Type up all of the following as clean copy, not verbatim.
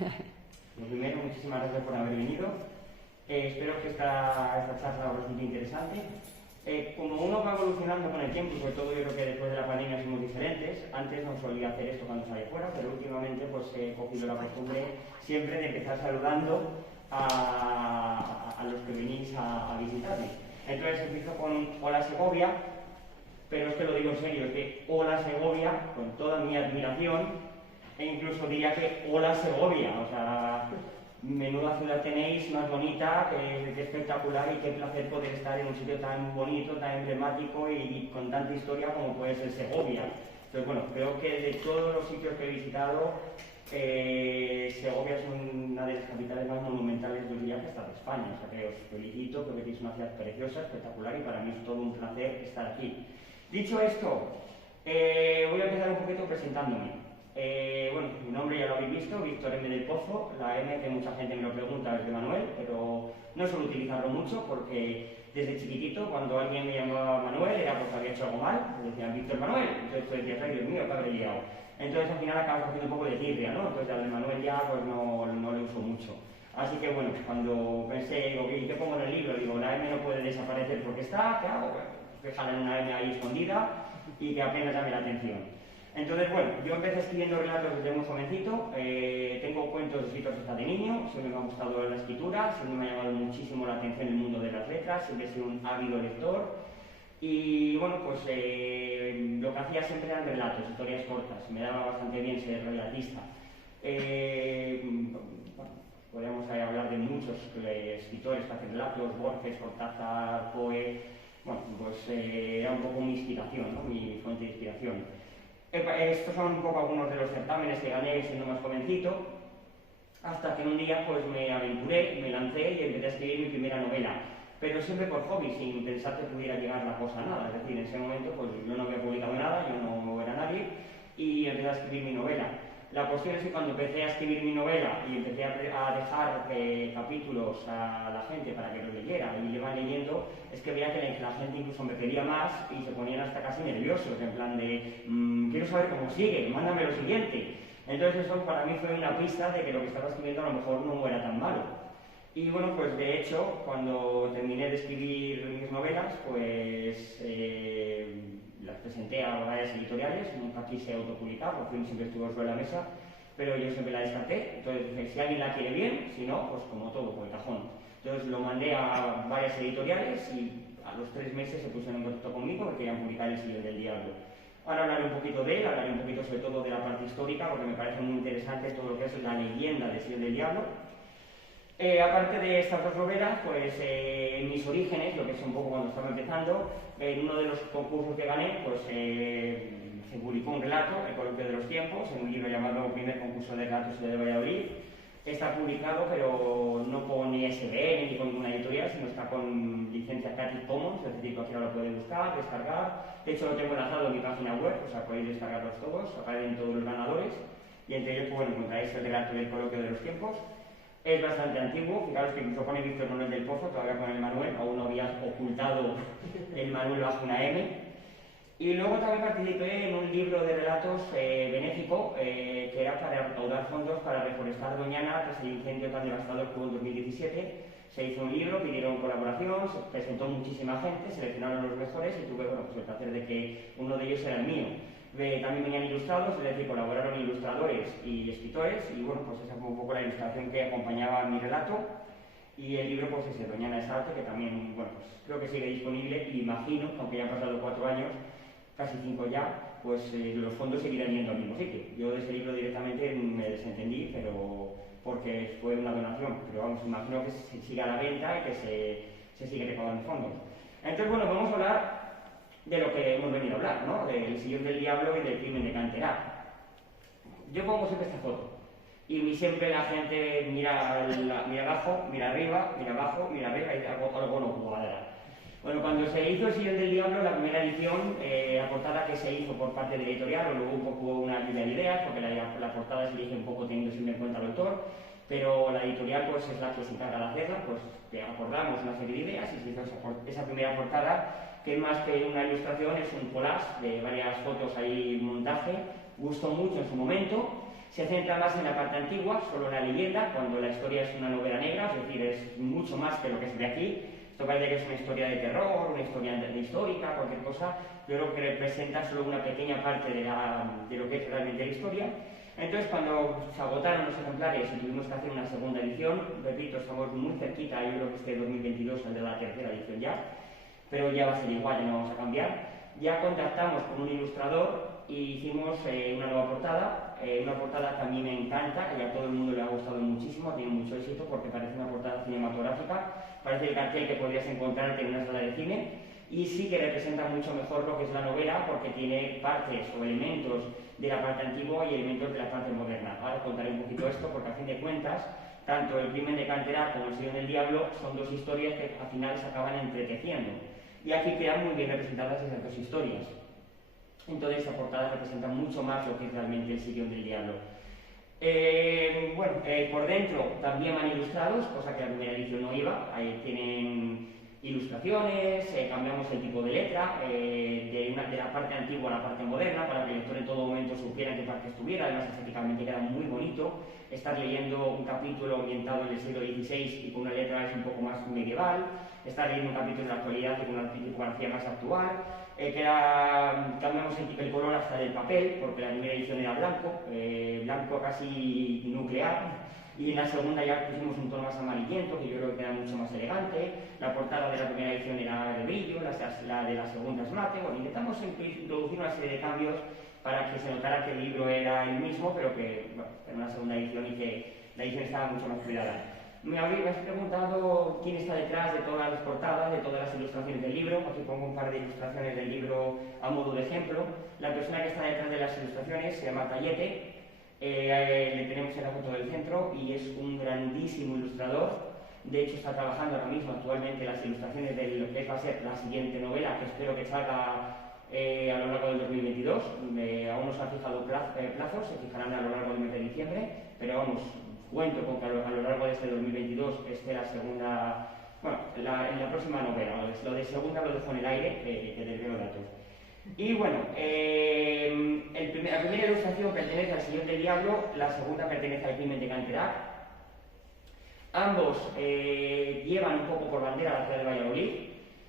Lo primero, muchísimas gracias por haber venido. Espero que esta charla os resulte interesante. Como uno va evolucionando con el tiempo, y sobre todo yo creo que después de la pandemia somos diferentes, antes no solía hacer esto cuando salía fuera, pero últimamente pues he cogido la costumbre siempre de empezar saludando a los que venís a visitarme. Entonces empiezo con Hola Segovia, pero es que lo digo en serio, es que Hola Segovia, con toda mi admiración, e incluso diría que Hola Segovia, o sea, menuda ciudad tenéis, más bonita, qué espectacular y qué placer poder estar en un sitio tan bonito, tan emblemático y con tanta historia como puede ser Segovia. Entonces, bueno, creo que de todos los sitios que he visitado, Segovia es una de las capitales más monumentales, yo diría que hasta de España, o sea que os felicito, creo que tenéis una ciudad preciosa, espectacular y para mí es todo un placer estar aquí. Dicho esto, voy a empezar un poquito presentándome. Bueno, mi nombre ya lo habéis visto, Víctor M. del Pozo. La M, que mucha gente me lo pregunta, es de Manuel, pero no suelo utilizarlo mucho porque desde chiquitito, cuando alguien me llamaba Manuel, era porque había hecho algo mal, me decían Víctor Manuel, entonces tú decías, ay Dios mío, que habré liado. Entonces al final acabas haciendo un poco de tirria, ¿no? Entonces al de Manuel ya pues no lo uso mucho. Así que bueno, cuando pensé, digo, ¿qué pongo en el libro? Digo, la M no puede desaparecer porque está, ¿qué hago? Bueno, dejar en una M ahí escondida y que apenas llame la atención. Entonces, bueno, yo empecé escribiendo relatos desde muy jovencito, tengo cuentos escritos hasta de niño, siempre me ha gustado la escritura, siempre me ha llamado muchísimo la atención el mundo de las letras, siempre he sido un ávido lector y bueno, pues lo que hacía siempre eran relatos, historias cortas, me daba bastante bien ser relatista. Bueno, podríamos hablar de muchos escritores que hacen relatos, Borges, Cortázar, Poe, bueno, pues era un poco mi inspiración, ¿no? Mi fuente de inspiración. Estos son un poco algunos de los certámenes que gané siendo más jovencito, hasta que un día pues me aventuré, me lancé y empecé a escribir mi primera novela, pero siempre por hobby, sin pensar que pudiera llegar la cosa a nada. Es decir, en ese momento pues yo no había publicado nada, yo no era nadie y empecé a escribir mi novela. La cuestión es que cuando empecé a escribir mi novela y empecé a dejar capítulos a la gente para que lo leyera y le iban leyendo, es que veía que la gente incluso me pedía más y se ponían hasta casi nerviosos, en plan de quiero saber cómo sigue, mándame lo siguiente. Entonces eso para mí fue una pista de que lo que estaba escribiendo a lo mejor no era tan malo. Y bueno, pues de hecho, cuando terminé de escribir mis novelas, pues las presenté a varias editoriales, nunca quise autopublicar, porque siempre estuvo sobre la mesa, pero yo siempre la descarté. Entonces dije, si alguien la quiere bien, si no, pues como todo, por el cajón. Entonces lo mandé a varias editoriales y a los 3 meses se pusieron en contacto conmigo porque querían publicar El Sillón del Diablo. Ahora hablaré un poquito de él, hablaré un poquito sobre todo de la parte histórica, porque me parece muy interesante todo lo que es la leyenda de El Sillón del Diablo. Aparte de estas dos novelas, pues en mis orígenes, lo que es un poco cuando estaba empezando, en uno de los concursos que gané, pues se publicó un relato, El Coloquio de los Tiempos, en un libro llamado Primer Concurso de Relatos de Valladolid. Está publicado, pero no con ISBN ni con ninguna editorial, sino está con licencia Creative Commons, es decir, cualquiera lo puede buscar, descargar. De hecho, lo tengo enlazado en mi página web, o sea, podéis descargarlos todos, aparecen todos los ganadores, y entre ellos, pues, bueno, encontraréis el relato del Coloquio de los Tiempos. Es bastante antiguo, fijaros que incluso pone Víctor Manuel del Pozo, todavía con el Manuel, aún no había ocultado el Manuel bajo una M. Y luego también participé en un libro de relatos benéfico, que era para recaudar fondos para reforestar Doñana tras el incendio tan devastador que hubo en 2017. Se hizo un libro, pidieron colaboración, se presentó muchísima gente, seleccionaron los mejores y tuve pues el placer de que uno de ellos era el mío. También venían ilustrados, es decir, colaboraron ilustradores y escritores, y bueno, pues esa fue un poco la ilustración que acompañaba mi relato. Y el libro, pues ese, Doñana es arte, que también, bueno, pues creo que sigue disponible, y imagino, aunque ya han pasado 4 años, casi 5 ya, pues los fondos seguirán yendo al mismo sitio. Yo de ese libro directamente me desentendí, pero porque fue una donación, pero vamos, imagino que se siga a la venta y que se sigue recaudando fondos. Entonces, bueno, vamos a hablar de lo que hemos venido a hablar, ¿no? Del Sillón del Diablo y del crimen de Canterá. Yo pongo siempre esta foto y siempre la gente mira abajo, mira arriba, mira abajo, mira arriba y dice algo no cuadra. Bueno, cuando se hizo El Sillón del Diablo, la primera edición, la portada que se hizo por parte de la editorial, o luego un poco una lluvia de ideas, porque la portada se elige un poco teniendo siempre en cuenta al autor, pero la editorial pues es la que se encarga de hacerla, pues que acordamos una serie de ideas y se hizo esa primera portada, que más que una ilustración es un collage de varias fotos ahí, un montaje. Gustó mucho en su momento, se centra más en la parte antigua, solo la leyenda, cuando la historia es una novela negra, es decir, es mucho más que lo que se ve aquí. Esto parece que es una historia de terror, una historia histórica, cualquier cosa. Yo creo que representa solo una pequeña parte de lo que es realmente la historia. Entonces, cuando se agotaron los ejemplares y tuvimos que hacer una segunda edición, repito, estamos muy cerquita, yo creo que este 2022 saldrá la tercera edición ya, pero ya va a ser igual, ya no vamos a cambiar. Ya contactamos con un ilustrador y hicimos una nueva portada, una portada que a mí me encanta, que a todo el mundo le ha gustado muchísimo, ha tenido mucho éxito porque parece una portada cinematográfica, parece el cartel que podrías encontrarte en una sala de cine, y sí que representa mucho mejor lo que es la novela porque tiene partes o elementos de la parte antigua y elementos de la parte moderna. Ahora os contaré un poquito esto porque a fin de cuentas, tanto El crimen de Canterac como El sello del diablo son dos historias que al final se acaban entreteciendo. Y aquí quedan muy bien representadas esas dos historias. Entonces esta portada representa mucho más lo que es realmente El sillón del diablo. Por dentro también van ilustrados, cosa que la primera edición no iba. Ahí tienen ilustraciones, cambiamos el tipo de letra, de la parte antigua a la parte moderna, para que el lector en todo momento supiera en qué parte estuviera. Además, estéticamente queda muy bonito. Estás leyendo un capítulo ambientado en el siglo XVI y con una letra es un poco más medieval. Estás leyendo un capítulo de la actualidad y con una tipografía más actual. Cambiamos el color hasta del papel, porque la primera edición era blanco, blanco casi nuclear, y en la segunda ya pusimos un tono más amarillento, que yo creo que queda mucho más elegante. La portada de la primera edición era de brillo, la de la segunda es mate. Bueno, intentamos introducir una serie de cambios para que se notara que el libro era el mismo, pero que era una segunda edición y que la edición estaba mucho más cuidada. Me habéis preguntado quién está detrás de todas las portadas, de todas las ilustraciones del libro. Aquí pongo un par de ilustraciones del libro a modo de ejemplo. La persona que está detrás de las ilustraciones se llama Tayete, le tenemos en la foto del centro y es un grandísimo ilustrador. De hecho, está trabajando ahora mismo actualmente las ilustraciones de lo que va a ser la siguiente novela, que espero que salga a lo largo del 2022. Aún no se han fijado plazos, se fijarán a lo largo del mes de diciembre, pero vamos, cuento con que a lo largo de este 2022 esté la segunda, bueno, en la próxima novela. Lo de segunda lo dejo en el aire, que desvelo datos. Y bueno, la primera ilustración pertenece al Señor del Diablo, la segunda pertenece al Crimen de Canterac. Ambos llevan un poco por bandera la ciudad de Valladolid.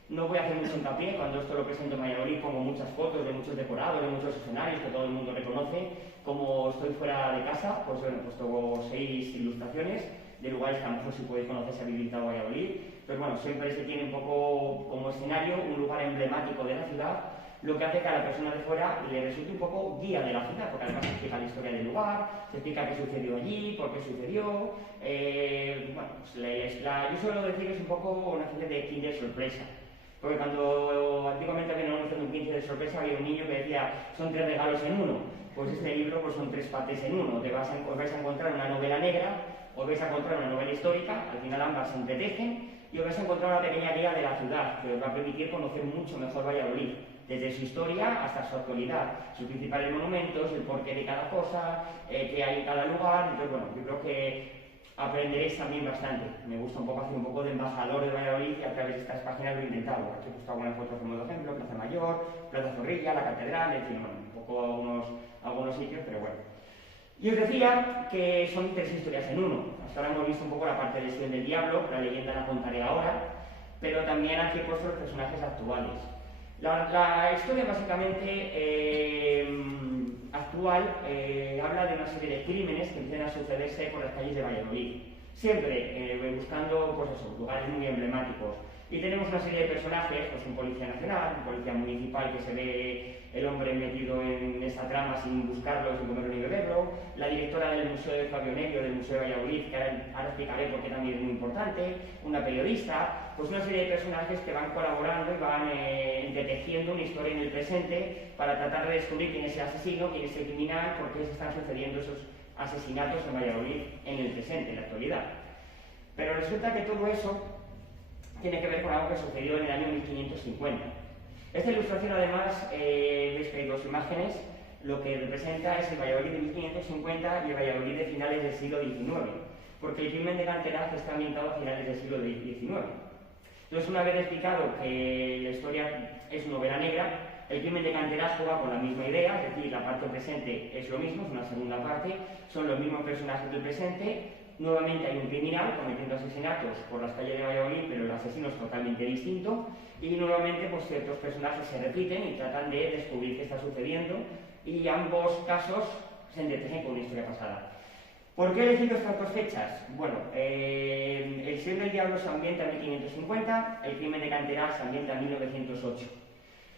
No voy a hacer mucho hincapié, cuando esto lo presento en Valladolid pongo muchas fotos de muchos decorados, de muchos escenarios que todo el mundo reconoce. Como estoy fuera de casa, pues bueno, he puesto 6 ilustraciones de lugares que a lo mejor si podéis conocer si habéis visitado Valladolid. Pero bueno, siempre se tiene un poco como escenario un lugar emblemático de la ciudad, lo que hace que a la persona de fuera le resulte un poco guía de la ciudad, porque además se explica la historia del lugar, se explica qué sucedió allí, por qué sucedió. Yo suelo decir que es un poco una especie de Kinder sorpresa. Porque cuando antiguamente había un anuncio de un 15 de sorpresa, había un niño que decía, son 3 regalos en uno. Pues este libro pues son 3 patés en uno. Os vais a encontrar una novela negra, os vais a encontrar una novela histórica, al final ambas se entretejen, y os vais a encontrar una pequeña guía de la ciudad, que os va a permitir conocer mucho mejor Valladolid, desde su historia hasta su actualidad, sus principales monumentos, el porqué de cada cosa, que hay en cada lugar. Entonces, bueno, yo creo que aprenderéis también bastante. Me gusta un poco hacer un poco de embajador de Valladolid y a través de estas páginas lo he intentado. Aquí he puesto algunas fotos como ejemplo, Plaza Mayor, Plaza Zorrilla, la Catedral, en fin, bueno, un poco algunos sitios, pero bueno. Y os decía que son 3 historias en uno. Hasta ahora hemos visto un poco la parte del Sillón del Diablo, la leyenda la contaré ahora, pero también aquí he puesto los personajes actuales. La historia básicamente actual habla de una serie de crímenes que empiezan a sucederse por las calles de Valladolid, siempre buscando pues eso, lugares muy emblemáticos. Y tenemos una serie de personajes, pues un policía nacional, un policía municipal que se ve el hombre metido en esta trama sin buscarlo, sin comerlo ni beberlo, la directora del Museo de Fabio Negro, del Museo de Valladolid, que ahora explicaré por qué también es muy importante, una periodista, pues una serie de personajes que van colaborando y van entretejiendo una historia en el presente para tratar de descubrir quién es el asesino, quién es el criminal, por qué se están sucediendo esos asesinatos en Valladolid en el presente, en la actualidad. Pero resulta que todo eso tiene que ver con algo que sucedió en el año 1550. Esta ilustración, además, veis que hay 2 imágenes. Lo que representa es el Valladolid de 1550 y el Valladolid de finales del siglo XIX, porque el crimen de Canterac está ambientado a finales del siglo XIX. Entonces, una vez explicado que la historia es novela negra, El crimen de Canterás juega con la misma idea, es decir, la parte presente es lo mismo, es una segunda parte, son los mismos personajes del presente. Nuevamente hay un criminal cometiendo asesinatos por las calles de Valladolid, pero el asesino es totalmente distinto, y nuevamente pues ciertos personajes se repiten y tratan de descubrir qué está sucediendo, y ambos casos se entretejen con una historia pasada. ¿Por qué he elegido estas dos fechas? Bueno, el Señor del Diablo se ambienta en 1550, el crimen de Canterás se ambienta en 1908.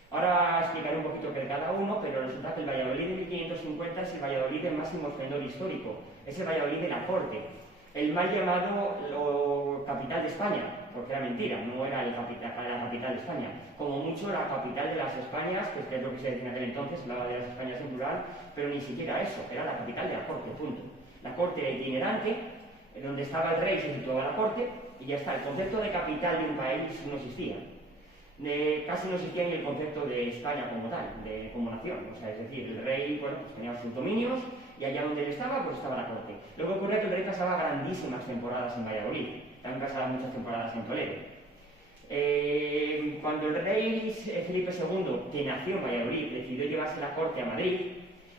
Ahora explicaré un poquito de cada uno, pero resulta que el Valladolid de 1550 es el Valladolid del máximo esplendor histórico, es el Valladolid de la corte, el mal llamado capital de España, porque era mentira, no era la capital de España, como mucho la capital de las Españas, que es lo que se decía en aquel entonces, hablaba de las Españas en plural, pero ni siquiera eso, era la capital de la corte, punto. La corte era itinerante, donde estaba el rey se situaba la corte, y ya está, el concepto de capital de un país no existía. Casi no existía ni el concepto de España como tal, como nación, o sea, es decir, el rey pues tenía sus dominios y allá donde él estaba, pues estaba la corte. Lo que ocurre es que el rey pasaba grandísimas temporadas en Valladolid, también pasaba muchas temporadas en Toledo. Cuando el rey Felipe II, que nació en Valladolid, decidió llevarse la corte a Madrid,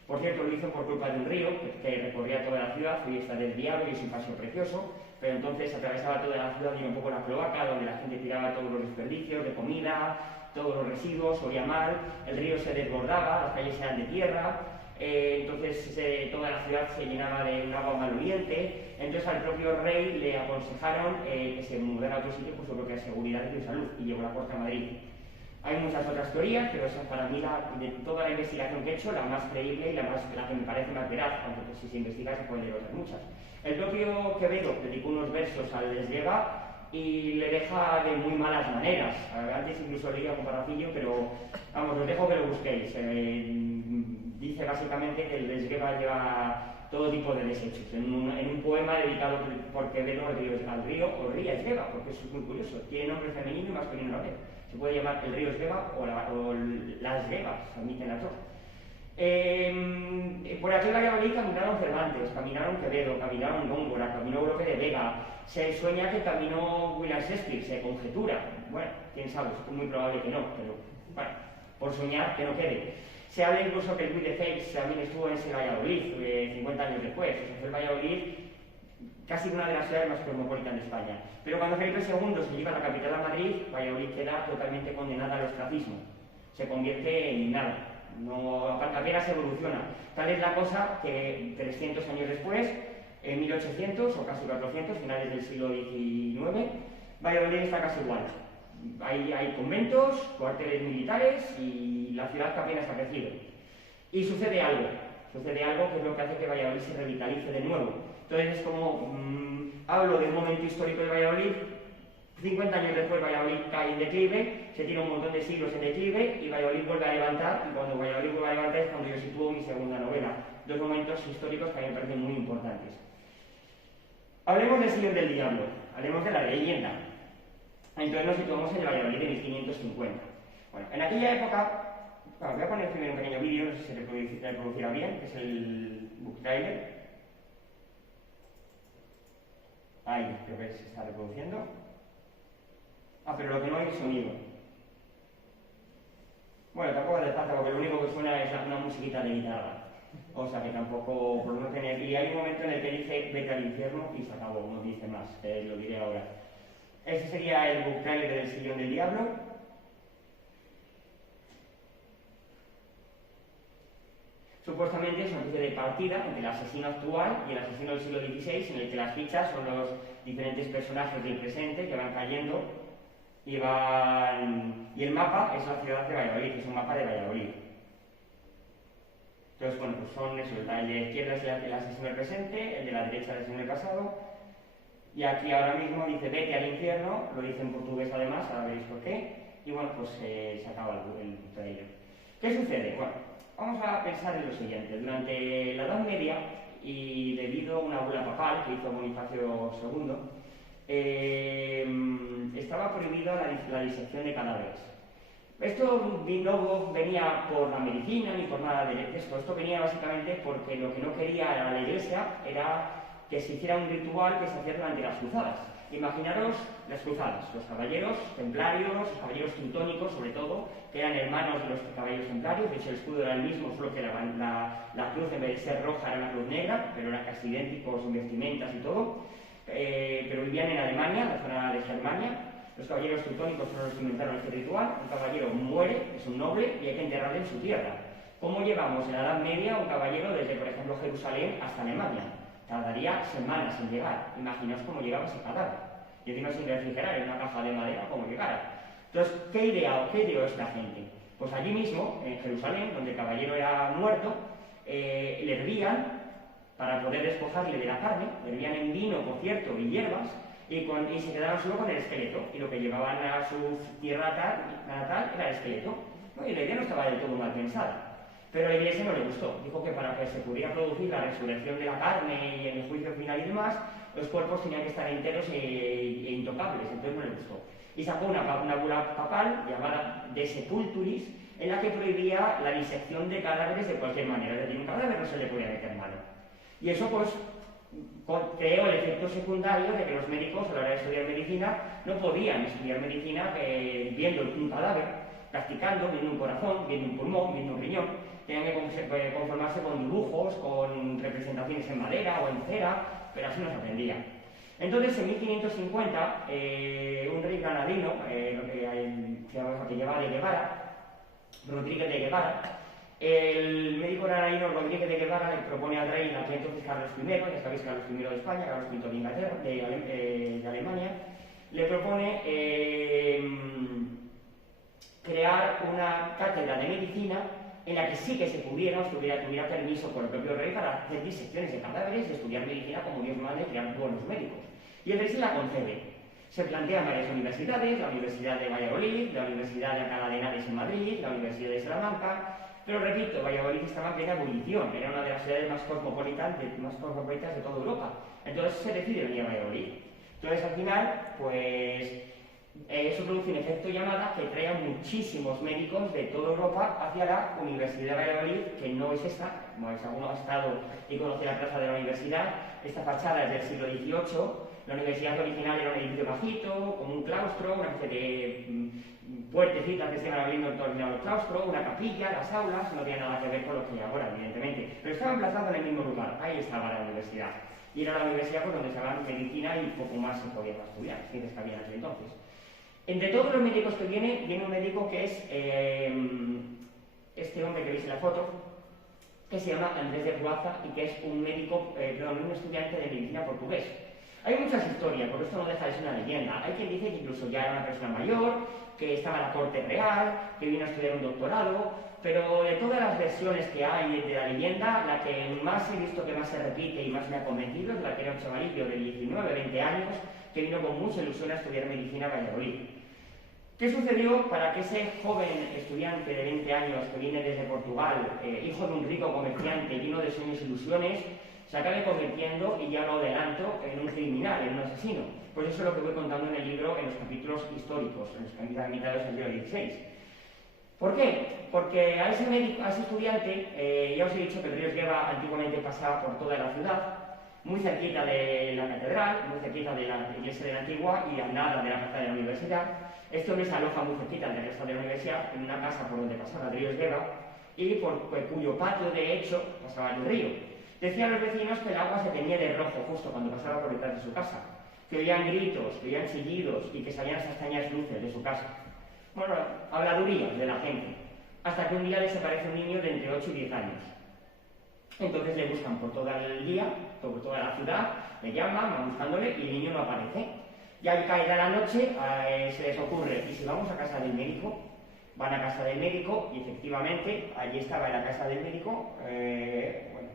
por cierto, lo hizo por culpa de un río que recorría toda la ciudad, hoy está del Diablo y es un paseo precioso, pero entonces atravesaba toda la ciudad y un poco la cloaca, donde la gente tiraba todos los desperdicios de comida, todos los residuos, olía mal, el río se desbordaba, las calles eran de tierra, entonces toda la ciudad se llenaba de un agua maloliente, entonces al propio rey le aconsejaron que se mudara a otro sitio, pues por la seguridad y salud, y llevó la corte a Madrid. Hay muchas otras teorías, pero esa es para mí, de toda la investigación que he hecho, la más creíble y la que me parece más veraz, aunque pues, si se investiga se pueden leer otras muchas. El propio Quevedo dedicó unos versos al Esgueva y le deja de muy malas maneras. Antes incluso leía un parrafillo, pero vamos, os dejo que lo busquéis. Dice básicamente que el Esgueva lleva todo tipo de desechos. En un poema dedicado por Quevedo al río o ría Esgueva, porque eso es muy curioso, tiene nombre femenino y masculino a la vez. Se puede llamar el río Esgueva o las Esguevas, admiten las dos. Por aquí en Valladolid caminaron Cervantes, caminaron Quevedo, caminaron Góngora, caminó Lope de Vega. Se sueña que caminó William Shakespeare, se conjetura. Bueno, quién sabe, es muy probable que no, pero bueno, por soñar que no quede. Se habla incluso que el Luis de Feix también estuvo en ese Valladolid 50 años después. O sea, fue el Valladolid casi una de las ciudades más cosmopolitas de España. Pero cuando Felipe II se lleva a la capital a Madrid, Valladolid queda totalmente condenada al ostracismo. Se convierte en nada. No, apenas evoluciona. Tal es la cosa que 300 años después, en 1800 o casi 400, finales del siglo XIX, Valladolid está casi igual. Hay conventos, cuarteles militares y la ciudad que apenas ha crecido. Y sucede algo que es lo que hace que Valladolid se revitalice de nuevo. Entonces es como, hablo de un momento histórico de Valladolid, 50 años después Valladolid cae en declive, se tira un montón de siglos en declive y Valladolid vuelve a levantar, y cuando Valladolid vuelve a levantar es cuando yo sitúo mi segunda novela. Dos momentos históricos que a mí me parecen muy importantes. Hablemos del Señor del Diablo, hablemos de la leyenda. Entonces nos situamos en el Valladolid de 1550. Bueno, en aquella época, bueno, voy a poner primero un pequeño vídeo, no sé si se reproducirá bien, que es el book trailer. Ahí, creo que se está reproduciendo. Pero lo que no hay es sonido. Bueno, tampoco hace falta, porque lo único que suena es una musiquita de guitarra. O sea que tampoco, por no tener... Y hay un momento en el que dice, vete al infierno, y se acabó, no dice más, lo diré ahora. Ese sería el book trailer del Sillón del Diablo. Supuestamente es una especie de partida entre el asesino actual y el asesino del siglo XVI, en el que las fichas son los diferentes personajes del presente que van cayendo y el mapa es la ciudad de Valladolid, que es un mapa de Valladolid. Entonces, bueno, pues son eso, el de la izquierda es el asesino del presente, el de la derecha el asesino del pasado, y aquí ahora mismo dice vete al infierno, lo dice en portugués además, ahora veréis por qué, y bueno, pues se acaba el trailer. ¿Qué sucede? Bueno, vamos a pensar en lo siguiente. Durante la Edad Media, y debido a una bula papal que hizo Bonifacio II, estaba prohibida la disección de cadáveres. Esto no venía por la medicina ni por nada de esto venía básicamente porque lo que no quería la Iglesia era que se hiciera un ritual que se hacía durante las cruzadas. Imaginaros las cruzadas, los caballeros templarios, los caballeros teutónicos sobre todo, que eran hermanos de los caballeros templarios. De hecho el escudo era el mismo, solo que la cruz en vez de ser roja era una cruz negra, pero eran casi idénticos en vestimentas y todo. Pero vivían en Alemania, en la zona de Germania. Los caballeros teutónicos fueron los que inventaron este ritual. Un caballero muere, es un noble, y hay que enterrarle en su tierra. ¿Cómo llevamos en la Edad Media un caballero desde, por ejemplo, Jerusalén hasta Alemania? Tardaría semanas en llegar. Imaginaos cómo llegaba ese cadáver. Y encima sin refrigerar, en una caja de madera, cómo llegara. Entonces, ¿qué ideó esta gente? Pues allí mismo, en Jerusalén, donde el caballero era muerto, le hervían para poder despojarle de la carne, le hervían en vino, por cierto, y hierbas, y se quedaban solo con el esqueleto. Y lo que llevaban a su tierra natal era el esqueleto. ¿No? Y la idea no estaba del todo mal pensada. Pero a la Iglesia no le gustó. Dijo que para que se pudiera producir la resurrección de la carne y en el juicio final y demás, los cuerpos tenían que estar enteros e intocables. Entonces no le gustó. Y sacó una bula papal llamada De Sepulturis, en la que prohibía la disección de cadáveres de cualquier manera. Es decir, un cadáver no se le podía meter mano. Y eso pues creó el efecto secundario de que los médicos a la hora de estudiar medicina no podían estudiar medicina viendo un cadáver, practicando, viendo un corazón, viendo un pulmón, viendo un riñón. Tenían que conformarse con dibujos, con representaciones en madera o en cera, pero así no se aprendía. Entonces, en 1550, un rey granadino, que llevaba de Guevara, Rodríguez de Guevara, el médico granadino Rodríguez de Guevara le propone al rey, en aquel entonces Carlos I, ya sabéis, Carlos I de España, Carlos V de Inglaterra, de Alemania, le propone crear una cátedra de medicina en la que sí que se pudiera, tuviera permiso por el propio rey para hacer disecciones de cadáveres y estudiar medicina como Dios manda y crear buenos médicos. Y el rey se la concede. Se plantean varias universidades, la Universidad de Valladolid, la Universidad de Alcalá de Henares en Madrid, la Universidad de Salamanca, pero repito, Valladolid estaba en plena ebullición, era una de las ciudades más cosmopolitas de toda Europa. Entonces se decide venir a Valladolid. Entonces al final, pues eso produce un efecto llamada que trae a muchísimos médicos de toda Europa hacia la Universidad de Valladolid, que no es esta, como alguno ha estado y conoce la plaza de la universidad. Esta fachada es del siglo XVIII, la universidad original era un edificio bajito, como un claustro, una especie de puertecitas que se iban abriendo en torno al claustro, una capilla, las aulas, no tiene nada que ver con lo que hay ahora, evidentemente, pero estaba emplazado en el mismo lugar, ahí estaba la universidad. Y era la universidad por donde se hablaba medicina y poco más se podía estudiar, ciencias que había en aquel entonces. Entre todos los médicos que viene un médico que es este hombre que veis en la foto, que se llama Andrés de Ruaza y que es un médico, un estudiante de medicina portugués. Hay muchas historias, porque esto no deja de ser una leyenda. Hay quien dice que incluso ya era una persona mayor, que estaba en la corte real, que vino a estudiar un doctorado, pero de todas las versiones que hay de la leyenda, la que más he visto que más se repite y más me ha convencido es la que era un chavalillo de 19, 20 años, que vino con mucha ilusión a estudiar medicina a Valladolid. ¿Qué sucedió para que ese joven estudiante de 20 años que viene desde Portugal, hijo de un rico comerciante lleno de sueños e ilusiones, se acabe convirtiendo, y ya lo adelanto, en un criminal, en un asesino? Pues eso es lo que voy contando en el libro, en los capítulos históricos, en los capítulos limitados del siglo XVI. ¿Por qué? Porque a ese estudiante, ya os he dicho que el río Esgueva antiguamente pasaba por toda la ciudad, muy cerquita de la catedral, muy cerquita de la iglesia de la Antigua y a nada de la plaza de la universidad. Este hombre se aloja muy cerquita del resto de la universidad, en una casa por donde pasaba el río Esgueva y por cuyo patio, de hecho, pasaba el río. Decían los vecinos que el agua se teñía de rojo justo cuando pasaba por detrás de su casa, que oían gritos, que oían chillidos y que salían esas extrañas luces de su casa. Bueno, habladurías de la gente, hasta que un día desaparece un niño de entre 8 y 10 años. Entonces le buscan por todo el día, por toda la ciudad, le llaman, van buscándole y el niño no aparece. Ya al caer la noche se les ocurre, ¿y si vamos a casa del médico? Van a casa del médico y efectivamente allí estaba en la casa del médico, bueno,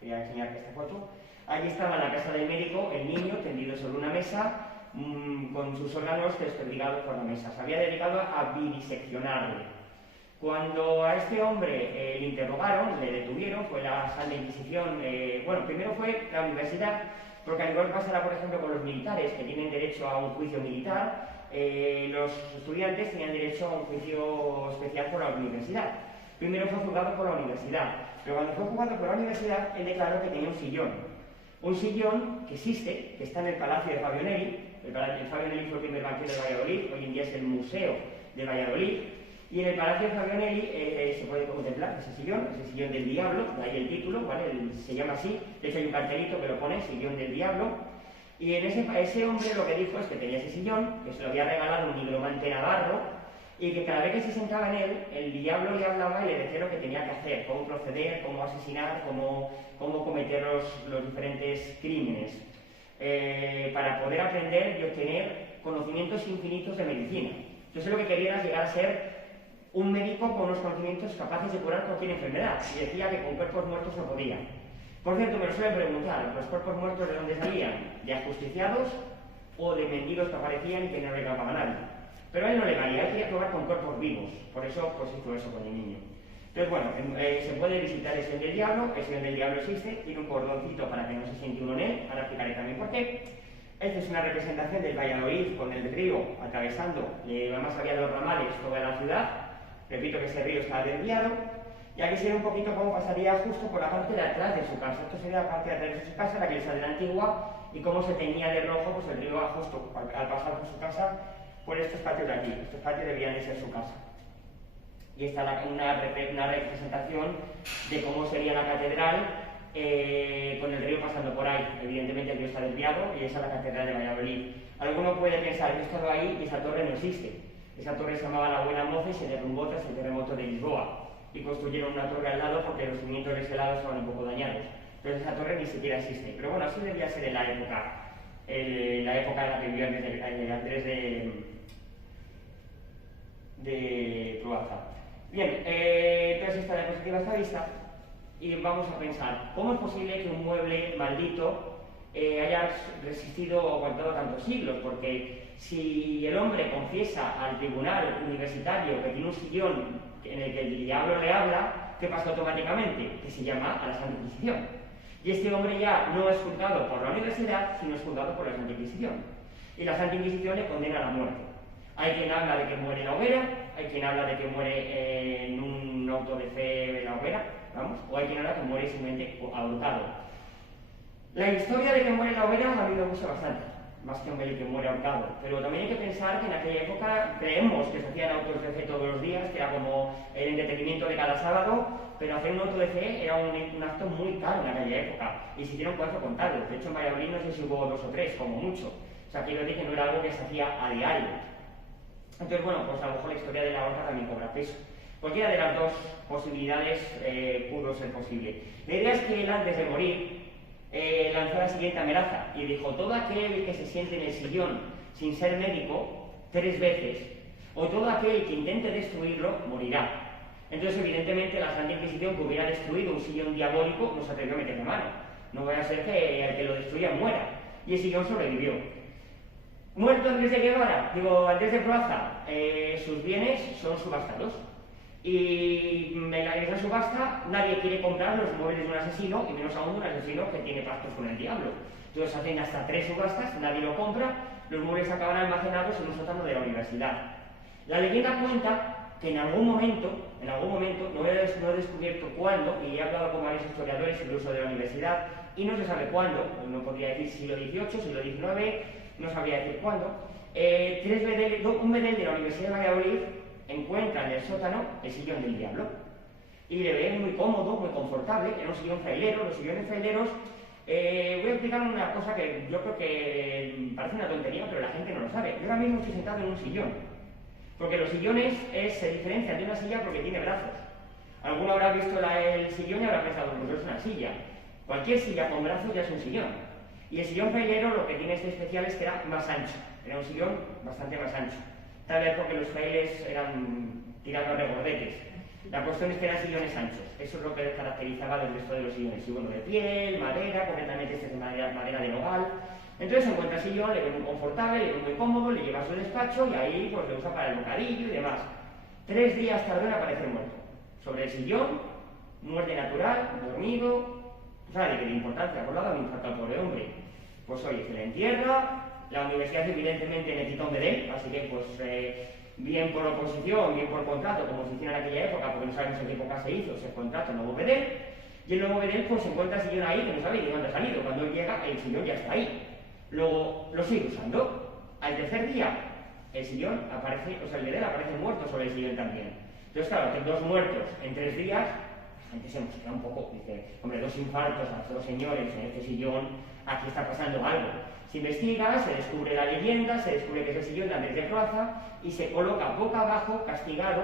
quería enseñar esta foto. Allí estaba en la casa del médico el niño tendido sobre una mesa con sus órganos desperdigados por la mesa. Se había dedicado a viviseccionarle. Cuando a este hombre le interrogaron, le detuvieron, fue la Santa Inquisición, bueno, primero fue la universidad, porque al igual que pasará, por ejemplo, con los militares, que tienen derecho a un juicio militar, los estudiantes tenían derecho a un juicio especial por la universidad. Primero fue juzgado por la universidad, pero cuando fue juzgado por la universidad, él declaró que tenía un sillón que existe, que está en el Palacio de Fabio Neri, el Fabio Nelly fue el primer banquero de Valladolid, hoy en día es el Museo de Valladolid, y en el Palacio de Fabio Nelly se puede contemplar ese sillón del diablo, de ahí el título, ¿vale? Se llama así, de hecho hay un cartelito que lo pone, sillón del diablo, y en ese hombre lo que dijo es que tenía ese sillón, que se lo había regalado un nigromante navarro, y que cada vez que se sentaba en él, el diablo le hablaba y le decía lo que tenía que hacer, cómo proceder, cómo asesinar, cómo cometer los diferentes crímenes, para poder aprender y obtener conocimientos infinitos de medicina. Entonces lo que quería era llegar a ser un médico con unos conocimientos capaces de curar cualquier enfermedad, y decía que con cuerpos muertos no podía. Por cierto, me lo suelen preguntar, ¿los cuerpos muertos de dónde salían? ¿De ajusticiados o de mendigos que aparecían y que no reclamaban a nadie? Pero a él no le valía, él quería probar con cuerpos vivos, por eso pues hizo eso con el niño. Entonces bueno, se puede visitar el sillón del diablo, el sillón del diablo existe, tiene un cordoncito para que no se siente uno en él, ahora explicaré también por qué. Esta es una representación del Valladolid con el río atravesando, además había los ramales toda la ciudad, repito que ese río está desviado, y aquí se ve un poquito cómo pasaría justo por la parte de atrás de su casa. Esto sería la parte de atrás de su casa, la iglesia de la antigua, y cómo se teñía de rojo pues el río justo al pasar por su casa por estos patios de aquí. Estos patios debían de ser su casa. Y esta es una representación de cómo sería la catedral con el río pasando por ahí. Evidentemente el río está desviado y esa es la catedral de Valladolid. Alguno puede pensar, yo he estado ahí y esa torre no existe. Esa torre se llamaba la Buena Moza y se derrumbó tras el terremoto de Lisboa. Y construyeron una torre al lado porque los cimientos de ese lado estaban un poco dañados. Entonces esa torre ni siquiera existe. Pero bueno, así debía ser en la época en la que vivió Andrés de Proaza. Bien, entonces esta diapositiva está vista y vamos a pensar, ¿cómo es posible que un mueble maldito haya resistido o aguantado tantos siglos? Porque si el hombre confiesa al tribunal universitario que tiene un sillón en el que el diablo le habla, ¿qué pasa automáticamente? Que se llama a la Santa Inquisición. Y este hombre ya no es juzgado por la universidad, sino es juzgado por la Santa Inquisición. Y la Santa Inquisición le condena a la muerte. Hay quien habla de que muere en la hoguera, hay quien habla de que muere en un auto de fe en la hoguera, vamos, o hay quien habla que muere simplemente ahorcado. La historia de que muere en la hoguera a mí me gusta bastante, más que un que muere ahorcado, pero también hay que pensar que en aquella época creemos que se hacían autos de fe todos los días, que era como el entretenimiento de cada sábado, pero hacer un auto de fe era un acto muy caro en aquella época, y se hicieron 4 contados. De hecho en Valladolid no sé si hubo 2 o 3, como mucho. O sea, quiero decir que no era algo que se hacía a diario. Entonces, bueno, pues a lo mejor la historia de la horca también cobra peso. Cualquiera de las dos posibilidades pudo ser posible. La idea es que él, antes de morir, lanzó la siguiente amenaza y dijo: todo aquel que se siente en el sillón sin ser médico 3 veces, o todo aquel que intente destruirlo, morirá. Entonces, evidentemente, la Santa Inquisición, que hubiera destruido un sillón diabólico, no se atrevió a meterle mano. No vaya a ser que el que lo destruya muera. Y el sillón sobrevivió. Muerto Andrés de Guevara, Andrés de Proaza, sus bienes son subastados. Y en esa subasta nadie quiere comprar los muebles de un asesino, y menos aún de un asesino que tiene pactos con el diablo. Entonces hacen hasta 3 subastas, nadie lo compra, los muebles acaban almacenados en un sótano de la universidad. La leyenda cuenta que en algún momento, no he descubierto cuándo, y he hablado con varios historiadores incluso de la universidad, y no se sabe cuándo, no podría decir siglo XVIII, siglo XIX, no sabría decir cuándo, un bedel de la Universidad de Valladolid encuentra en el sótano el sillón del diablo y le ve muy cómodo, muy confortable, era un sillón frailero. Los sillones fraileros, voy a explicar una cosa que yo creo que parece una tontería, pero la gente no lo sabe. Yo ahora mismo estoy sentado en un sillón, porque los sillones se diferencian de una silla porque tiene brazos. Alguno habrá visto el sillón y habrá pensado, pues es una silla. Cualquier silla con brazos ya es un sillón. Y el sillón frailero lo que tiene este especial es que era más ancho, era un sillón bastante más ancho. Tal vez porque los frailes eran tirando a regordetes. La cuestión es que eran sillones anchos, eso es lo que caracterizaba del resto de los sillones. Y bueno, de piel, madera, concretamente este es de madera de nogal. Entonces se encuentra el sillón, le ve muy confortable, le ve muy cómodo, le lleva a su despacho y ahí pues le usa para el bocadillo y demás. 3 días tardó en aparecer muerto. Sobre el sillón, muerte natural, dormido. O sea, de qué importancia, por lado, un infarto al pobre hombre. Pues oye, se le entierra, la universidad evidentemente necesita un bedel, así que pues bien por oposición, bien por contrato, como se hicieron en aquella época, porque no sabemos en qué época se hizo, se contrata un nuevo bedel, y el nuevo bedel pues se encuentra el sillón ahí, que no sabe de dónde ha salido. Cuando él llega, el sillón ya está ahí. Luego lo sigue usando, al tercer día, el sillón aparece, o sea, el de él aparece muerto sobre el sillón también. Entonces, claro, dos muertos en 3 días, la gente se mosquea un poco, dice, hombre, 2 infartos a 2 señores en este sillón, aquí está pasando algo. Se investiga, se descubre la leyenda, se descubre que es el sillón de Andrés de Croaza y se coloca boca abajo, castigado,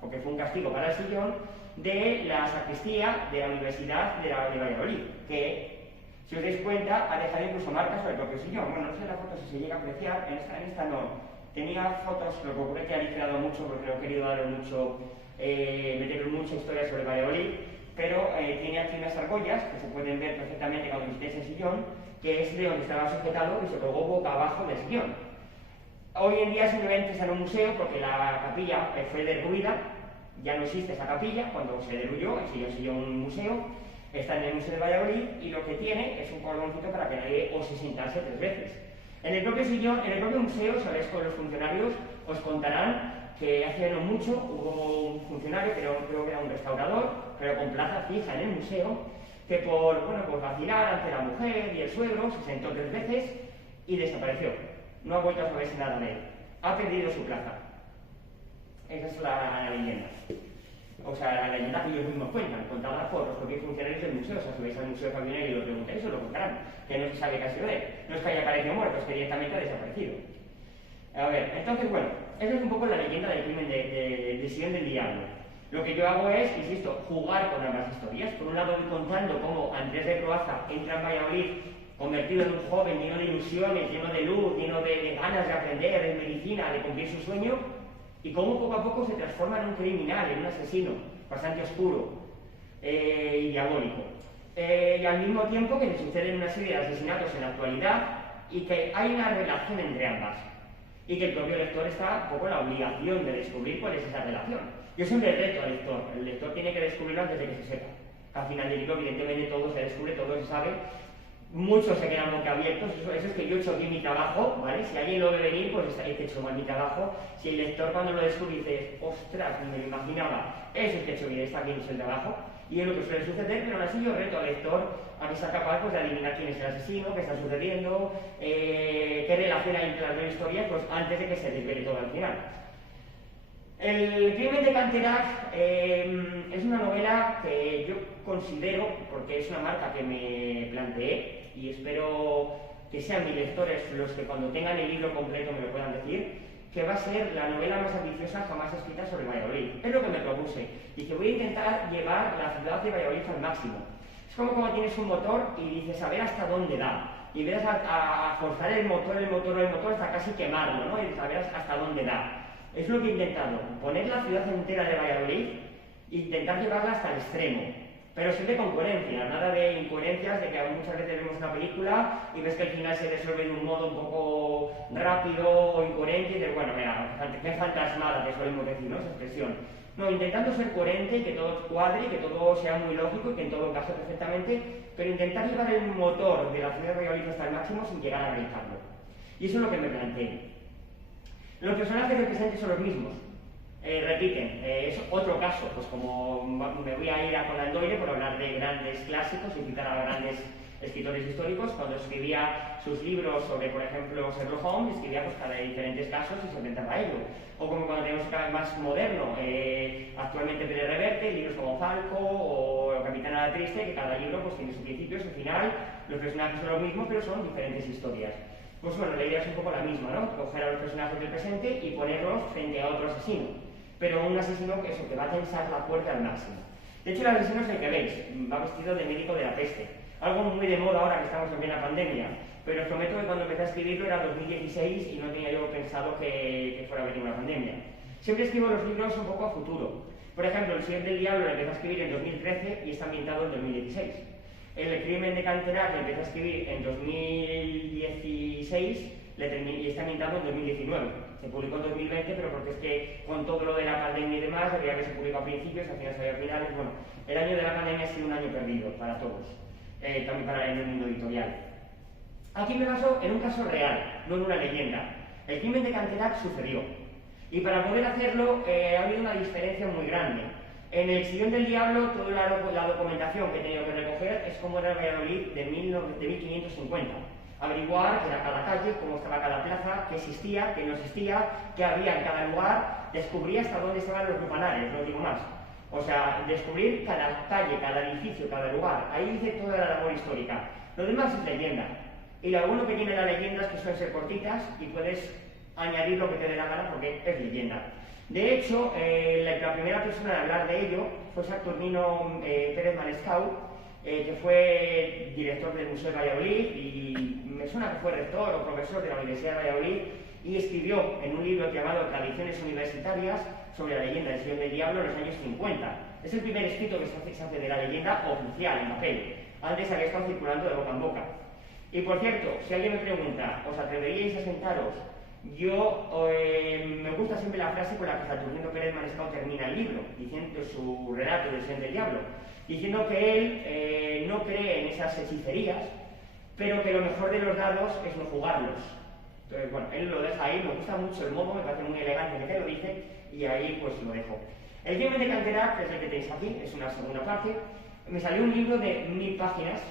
porque fue un castigo para el sillón, de la sacristía de la Universidad de Valladolid, que, si os dais cuenta, ha dejado incluso marcas sobre el propio sillón. Bueno, no sé la foto si se llega a apreciar, en esta no. Tenía fotos, lo que ocurre es que ha ligerado mucho porque no he querido darle mucho, meterle mucha historia sobre Valladolid, pero tiene aquí unas argollas que se pueden ver perfectamente cuando visitéis el sillón, que es de donde estaba sujetado y se colgó boca abajo del sillón. Hoy en día simplemente está en un museo porque la capilla fue derruida, ya no existe esa capilla, cuando se derruyó, el sillón un museo, está en el Museo de Valladolid y lo que tiene es un cordoncito para que nadie ose sentarse 3 veces. En el propio sillón, en el propio museo, sabéis que los funcionarios os contarán que hace no mucho hubo un funcionario, creo que era un restaurador, pero con plaza fija en el museo, que por vacilar ante la mujer y el suegro se sentó 3 veces y desapareció. No ha vuelto a saberse nada de él. Ha perdido su plaza. Esa es la leyenda. O sea, la leyenda que ellos mismos cuentan, contada por los propios funcionarios del museo. O sea, si vais al Museo Fabinelli y lo preguntáis, os lo contarán. Que no se sabe qué ha sido de él. No es que haya aparecido muerto, es que directamente ha desaparecido. A ver, entonces, bueno, esa es un poco la leyenda del crimen de Sillón del Diablo. Lo que yo hago es, insisto, jugar con ambas historias. Por un lado, voy contando cómo Andrés de Croaza entra en Valladolid convertido en un joven lleno de ilusiones, lleno de luz, lleno de ganas de aprender, de medicina, de cumplir su sueño, y cómo poco a poco se transforma en un criminal, en un asesino, bastante oscuro y diabólico. Y al mismo tiempo que se suceden una serie de asesinatos en la actualidad y que hay una relación entre ambas. Y que el propio lector está un poco en la obligación de descubrir cuál es esa relación. Yo siempre reto al lector, el lector tiene que descubrirlo antes de que se sepa. Al final del libro, evidentemente, todo se descubre, todo se sabe. Muchos se quedan boquiabiertos, eso es que yo he hecho bien mi trabajo, ¿vale? Si alguien lo ve venir, pues es que he hecho mal mi trabajo. Si el lector cuando lo descubre dice, ostras, ni me lo imaginaba, es el que he hecho bien, está bien hecho el trabajo. Y es lo que suele suceder, pero aún así yo reto al lector a que sea capaz pues, de adivinar quién es el asesino, qué está sucediendo, qué relación hay entre las dos historias, pues antes de que se desvele todo al final. El crimen de Canterac es una novela que yo considero, porque es una marca que me planteé, y espero que sean mis lectores los que cuando tengan el libro completo me lo puedan decir, que va a ser la novela más ambiciosa jamás escrita sobre Valladolid. Es lo que me propuse, y que voy a intentar llevar la ciudad de Valladolid al máximo. Es como cuando tienes un motor y dices a ver hasta dónde da, y empiezas a forzar el motor hasta casi quemarlo, ¿no? Y saber hasta dónde da. Es lo que he intentado, poner la ciudad entera de Valladolid e intentar llevarla hasta el extremo. Pero siempre con coherencia, nada de incoherencias, de que muchas veces vemos una película y ves que al final se resuelve de un modo un poco rápido o incoherente y dices, bueno, mira, qué fantasmada que solemos decir, ¿no? Esa expresión. No, intentando ser coherente y que todo cuadre y que todo sea muy lógico y que en todo encaje perfectamente, pero intentar llevar el motor de la ciudad de Valladolid hasta el máximo sin llegar a realizarlo. Y eso es lo que me planteé. Los personajes representes son los mismos. Repiten, es otro caso, pues como me voy a ir a Conan Doyle por hablar de grandes clásicos y citar a grandes escritores históricos, cuando escribía sus libros sobre, por ejemplo, Sherlock Holmes, escribía pues cada diferentes casos y se enfrentaba a ello. O como cuando tenemos cada vez más moderno, actualmente Pérez Reverte, libros como Falco o Capitán a la Triste, que cada libro pues tiene su principio, su final, los personajes son los mismos, pero son diferentes historias. Pues bueno, la idea es un poco la misma, ¿no? Coger a los personajes del presente y ponerlos frente a otro asesino. Pero un asesino que va a tensar la puerta al máximo. De hecho, el asesino es el que veis, va vestido de médico de la peste. Algo muy de moda ahora que estamos en plena pandemia. Pero os prometo que cuando empecé a escribirlo era 2016 y no tenía yo pensado que fuera a venir una pandemia. Siempre escribo los libros un poco a futuro. Por ejemplo, El Sillón del Diablo lo empecé a escribir en 2013 y está ambientado en 2016. El Crimen de Canterac que empecé a escribir en 2016 y está ambientado en 2019. Se publicó en 2020, pero porque es que con todo lo de la pandemia y demás, había que se publicó a principios, al final salió a finales. Bueno, el año de la pandemia ha sido un año perdido para todos, también para el mundo editorial. Aquí me baso en un caso real, no en una leyenda. El crimen de Canterac sucedió. Y para poder hacerlo ha habido una diferencia muy grande. En El Sillón del Diablo, toda la documentación que he tenido que recoger es como era el Valladolid de 1550. averiguar qué era cada calle, cómo estaba cada plaza, qué existía, qué no existía, qué había en cada lugar, descubrí hasta dónde estaban los lupanares, no digo más. O sea, descubrir cada calle, cada edificio, cada lugar. Ahí hice toda la labor histórica. Lo demás es leyenda. Y lo bueno que tiene la leyenda es que suelen ser cortitas y puedes añadir lo que te dé la gana porque es leyenda. De hecho, la primera persona en hablar de ello fue Saturnino Pérez Manescau, que fue director del Museo de Valladolid y me suena que fue rector o profesor de la Universidad de Valladolid y escribió en un libro llamado Tradiciones Universitarias sobre la leyenda del Señor del Diablo en los años 50. Es el primer escrito que se hace de la leyenda oficial en papel. Antes había estado circulando de boca en boca. Y por cierto, si alguien me pregunta, ¿os atreveríais a sentaros? Yo me gusta siempre la frase con la que Saturnino Pérez Manescau termina el libro, diciendo su relato del Señor del Diablo, diciendo que él no cree en esas hechicerías, pero que lo mejor de los dados es no jugarlos. Entonces, bueno, él lo deja ahí, me gusta mucho el modo, me parece muy elegante que te lo dice, y ahí pues lo dejo. El guion de Cantera, que es el que tenéis aquí, es una segunda parte, me salió un libro de 1000 páginas,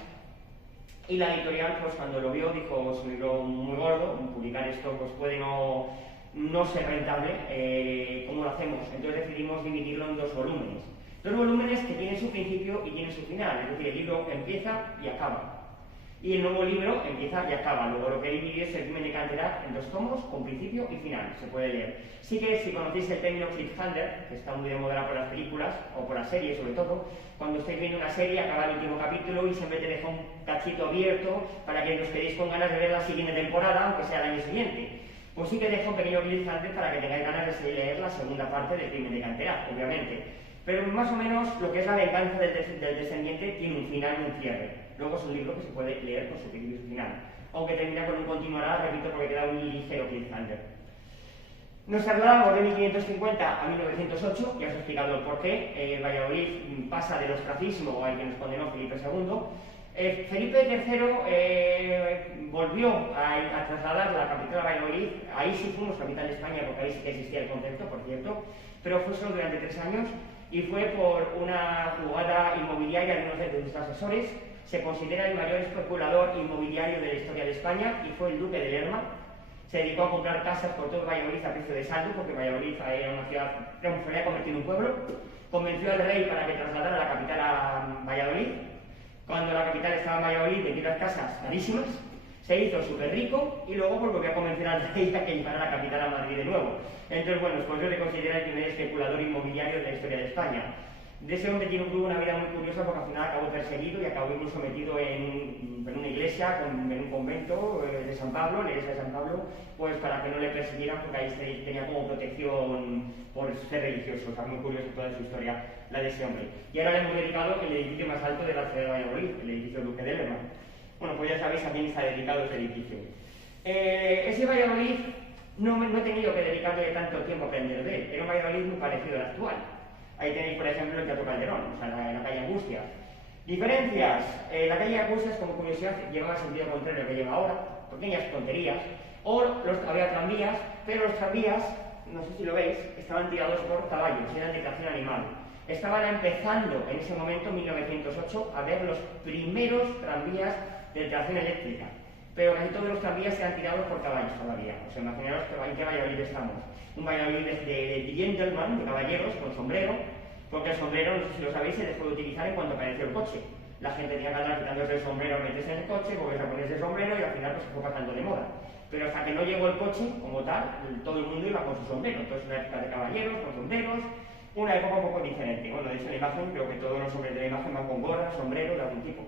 y la editorial, pues cuando lo vio, dijo, es un libro muy gordo, publicar esto pues puede no ser rentable, ¿cómo lo hacemos? Entonces decidimos dividirlo en 2 volúmenes. 2 volúmenes que tienen su principio y tienen su final, es decir, el libro empieza y acaba. Y el nuevo libro empieza y acaba. Luego lo que he dividido es el crimen de Cantera en 2 tomos, con principio y final, se puede leer. Sí que si conocéis el término cliffhanger, que está muy de moda por las películas, o por las series sobre todo, cuando estáis viendo una serie, acaba el último capítulo y siempre te deja un cachito abierto para que os quedéis con ganas de ver la siguiente temporada, aunque sea el año siguiente. Pues sí que deja un pequeño cliffhanger para que tengáis ganas de leer la segunda parte del crimen de Cantera, obviamente. Pero más o menos lo que es la venganza del descendiente tiene un final y un cierre. Luego es un libro que se puede leer con su principio y final. Aunque termina con un continuará, repito, porque queda un ligero cliffhanger. Nos trasladamos de 1550 a 1908, ya os he explicado el porqué. Valladolid pasa del ostracismo al que nos condenó Felipe II. Felipe III volvió a trasladar la capital a Valladolid. Ahí sí fuimos capital de España, porque ahí sí que existía el concepto, por cierto, pero fue solo durante 3 años y fue por una jugada inmobiliaria de uno de sus asesores. Se considera el mayor especulador inmobiliario de la historia de España y fue el duque de Lerma. Se dedicó a comprar casas por todo Valladolid a precio de saldo, porque Valladolid era una ciudad que se había convertido en un pueblo. Convenció al rey para que trasladara la capital a Valladolid. Cuando la capital estaba en Valladolid, vendió las casas carísimas, se hizo súper rico y luego pues, volvió a convencer al rey a que llevara la capital a Madrid de nuevo. Entonces, bueno, pues yo le considero el primer especulador inmobiliario de la historia de España. De ese hombre tuvo una vida muy curiosa porque al final acabó perseguido y acabó incluso metido en una iglesia, en un convento de San Pablo, la iglesia de San Pablo, pues para que no le persiguieran porque ahí tenía como protección por ser religioso. O sea, muy curioso toda su historia, la de ese hombre. Y ahora le hemos dedicado el edificio más alto de la ciudad de Valladolid, el edificio Duque de Lerma. Bueno, pues ya sabéis a quién está dedicado ese edificio. Ese Valladolid no he tenido que dedicarle tanto tiempo a aprender de él. Era un Valladolid muy parecido al actual. Ahí tenéis, por ejemplo, el Teatro Calderón, o sea, la calle Angustia. Diferencias. La calle Angustia, como curiosidad, llevaba el sentido contrario al que lleva ahora, pequeñas tonterías. O había tranvías, pero los tranvías, no sé si lo veis, estaban tirados por caballos, eran de tracción animal. Estaban empezando en ese momento, en 1908, a ver los primeros tranvías de tracción eléctrica. Pero casi todos los tranvías se han tirado por caballos todavía. O sea, imaginaos en qué Valladolid estamos. Un Valladolid de gentleman, de caballeros, con sombrero, porque el sombrero, no sé si lo sabéis, se dejó de utilizar en cuanto apareció el coche. La gente tenía que andar quitándose el sombrero, meterse en el coche, volver a ponerse el sombrero y al final pues, se fue pasando de moda. Pero hasta que no llegó el coche, como tal, todo el mundo iba con su sombrero. Entonces, una época de caballeros, con sombreros, una época un poco diferente. Bueno, de hecho, en la imagen, creo que todos los hombres de la imagen van con gorra, sombrero, de algún tipo.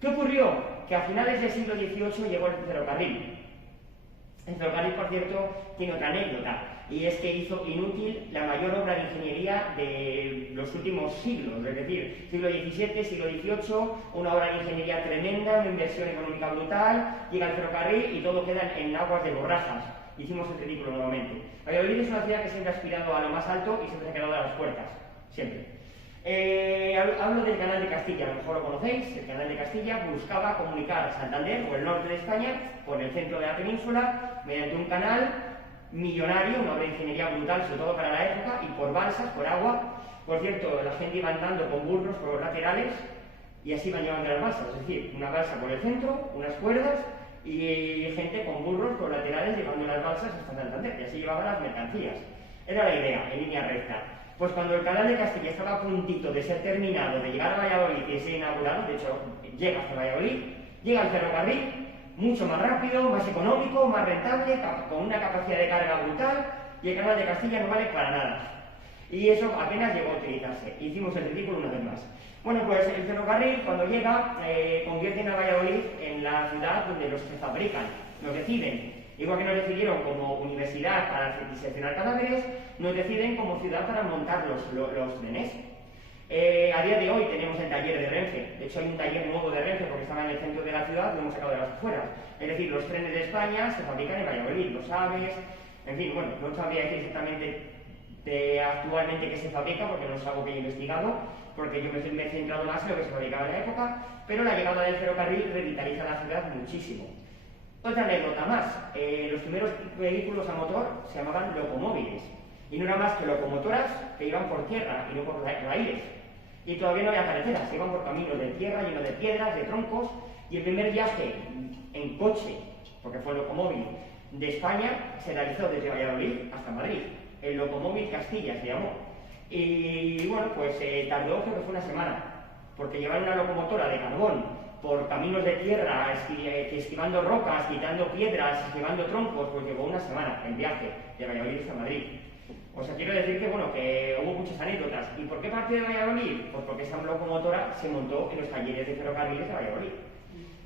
¿Qué ocurrió? Que a finales del siglo XVIII llegó el ferrocarril. El ferrocarril, por cierto, tiene otra anécdota, y es que hizo inútil la mayor obra de ingeniería de los últimos siglos, es decir, siglo XVII, siglo XVIII, una obra de ingeniería tremenda, una inversión económica brutal, llega el ferrocarril y todo queda en aguas de borrajas. Hicimos el ridículo nuevamente. Valladolid es una ciudad que siempre ha aspirado a lo más alto y siempre se ha quedado a las puertas, siempre. Hablo del Canal de Castilla, a lo mejor lo conocéis. El Canal de Castilla buscaba comunicar Santander o el norte de España con el centro de la península mediante un canal millonario, una obra de ingeniería brutal, sobre todo para la época, y por balsas, por agua. Por cierto, la gente iba andando con burros por los laterales y así iban llevando las balsas, es decir, una balsa por el centro, unas cuerdas y gente con burros por laterales llevando las balsas hasta Santander, y así llevaban las mercancías. Era la idea, en línea recta. Pues cuando el canal de Castilla estaba a puntito de ser terminado, de llegar a Valladolid y ser inaugurado, de hecho llega hasta Valladolid, llega el ferrocarril, mucho más rápido, más económico, más rentable, con una capacidad de carga brutal, y el canal de Castilla no vale para nada. Y eso apenas llegó a utilizarse. Hicimos el ridículo una vez más. Bueno, pues el ferrocarril, cuando llega, convierten a Valladolid en la ciudad donde los se fabrican, los deciden. Igual que nos decidieron como universidad para diseccionar cadáveres, nos deciden como ciudad para montar los trenes. A día de hoy tenemos el taller de Renfe. De hecho, hay un taller nuevo de Renfe porque estaba en el centro de la ciudad, lo hemos sacado de las afueras. Es decir, los trenes de España se fabrican en Valladolid, los aves, en fin, bueno, no sabría decir exactamente actualmente qué se fabrica porque no es algo que he investigado, porque yo me he centrado más en lo que se fabricaba en la época, pero la llegada del ferrocarril revitaliza la ciudad muchísimo. Otra anécdota más, los primeros vehículos a motor se llamaban locomóviles, y no era más que locomotoras que iban por tierra y no por raíles. Y todavía no había carreteras, se iban por caminos de tierra llenos de piedras, de troncos, y el primer viaje en coche, porque fue el locomóvil, de España se realizó desde Valladolid hasta Madrid. El Locomóvil Castilla se llamó. Y bueno, pues tardó, creo que fue una semana, porque llevar una locomotora de carbón por caminos de tierra, esquivando rocas, quitando piedras, esquivando troncos, pues llevó una semana el viaje de Valladolid hasta Madrid. O sea, quiero decir que, bueno, que hubo muchas anécdotas. ¿Y por qué parte de Valladolid? Pues porque esa locomotora se montó en los talleres de ferrocarriles de Valladolid.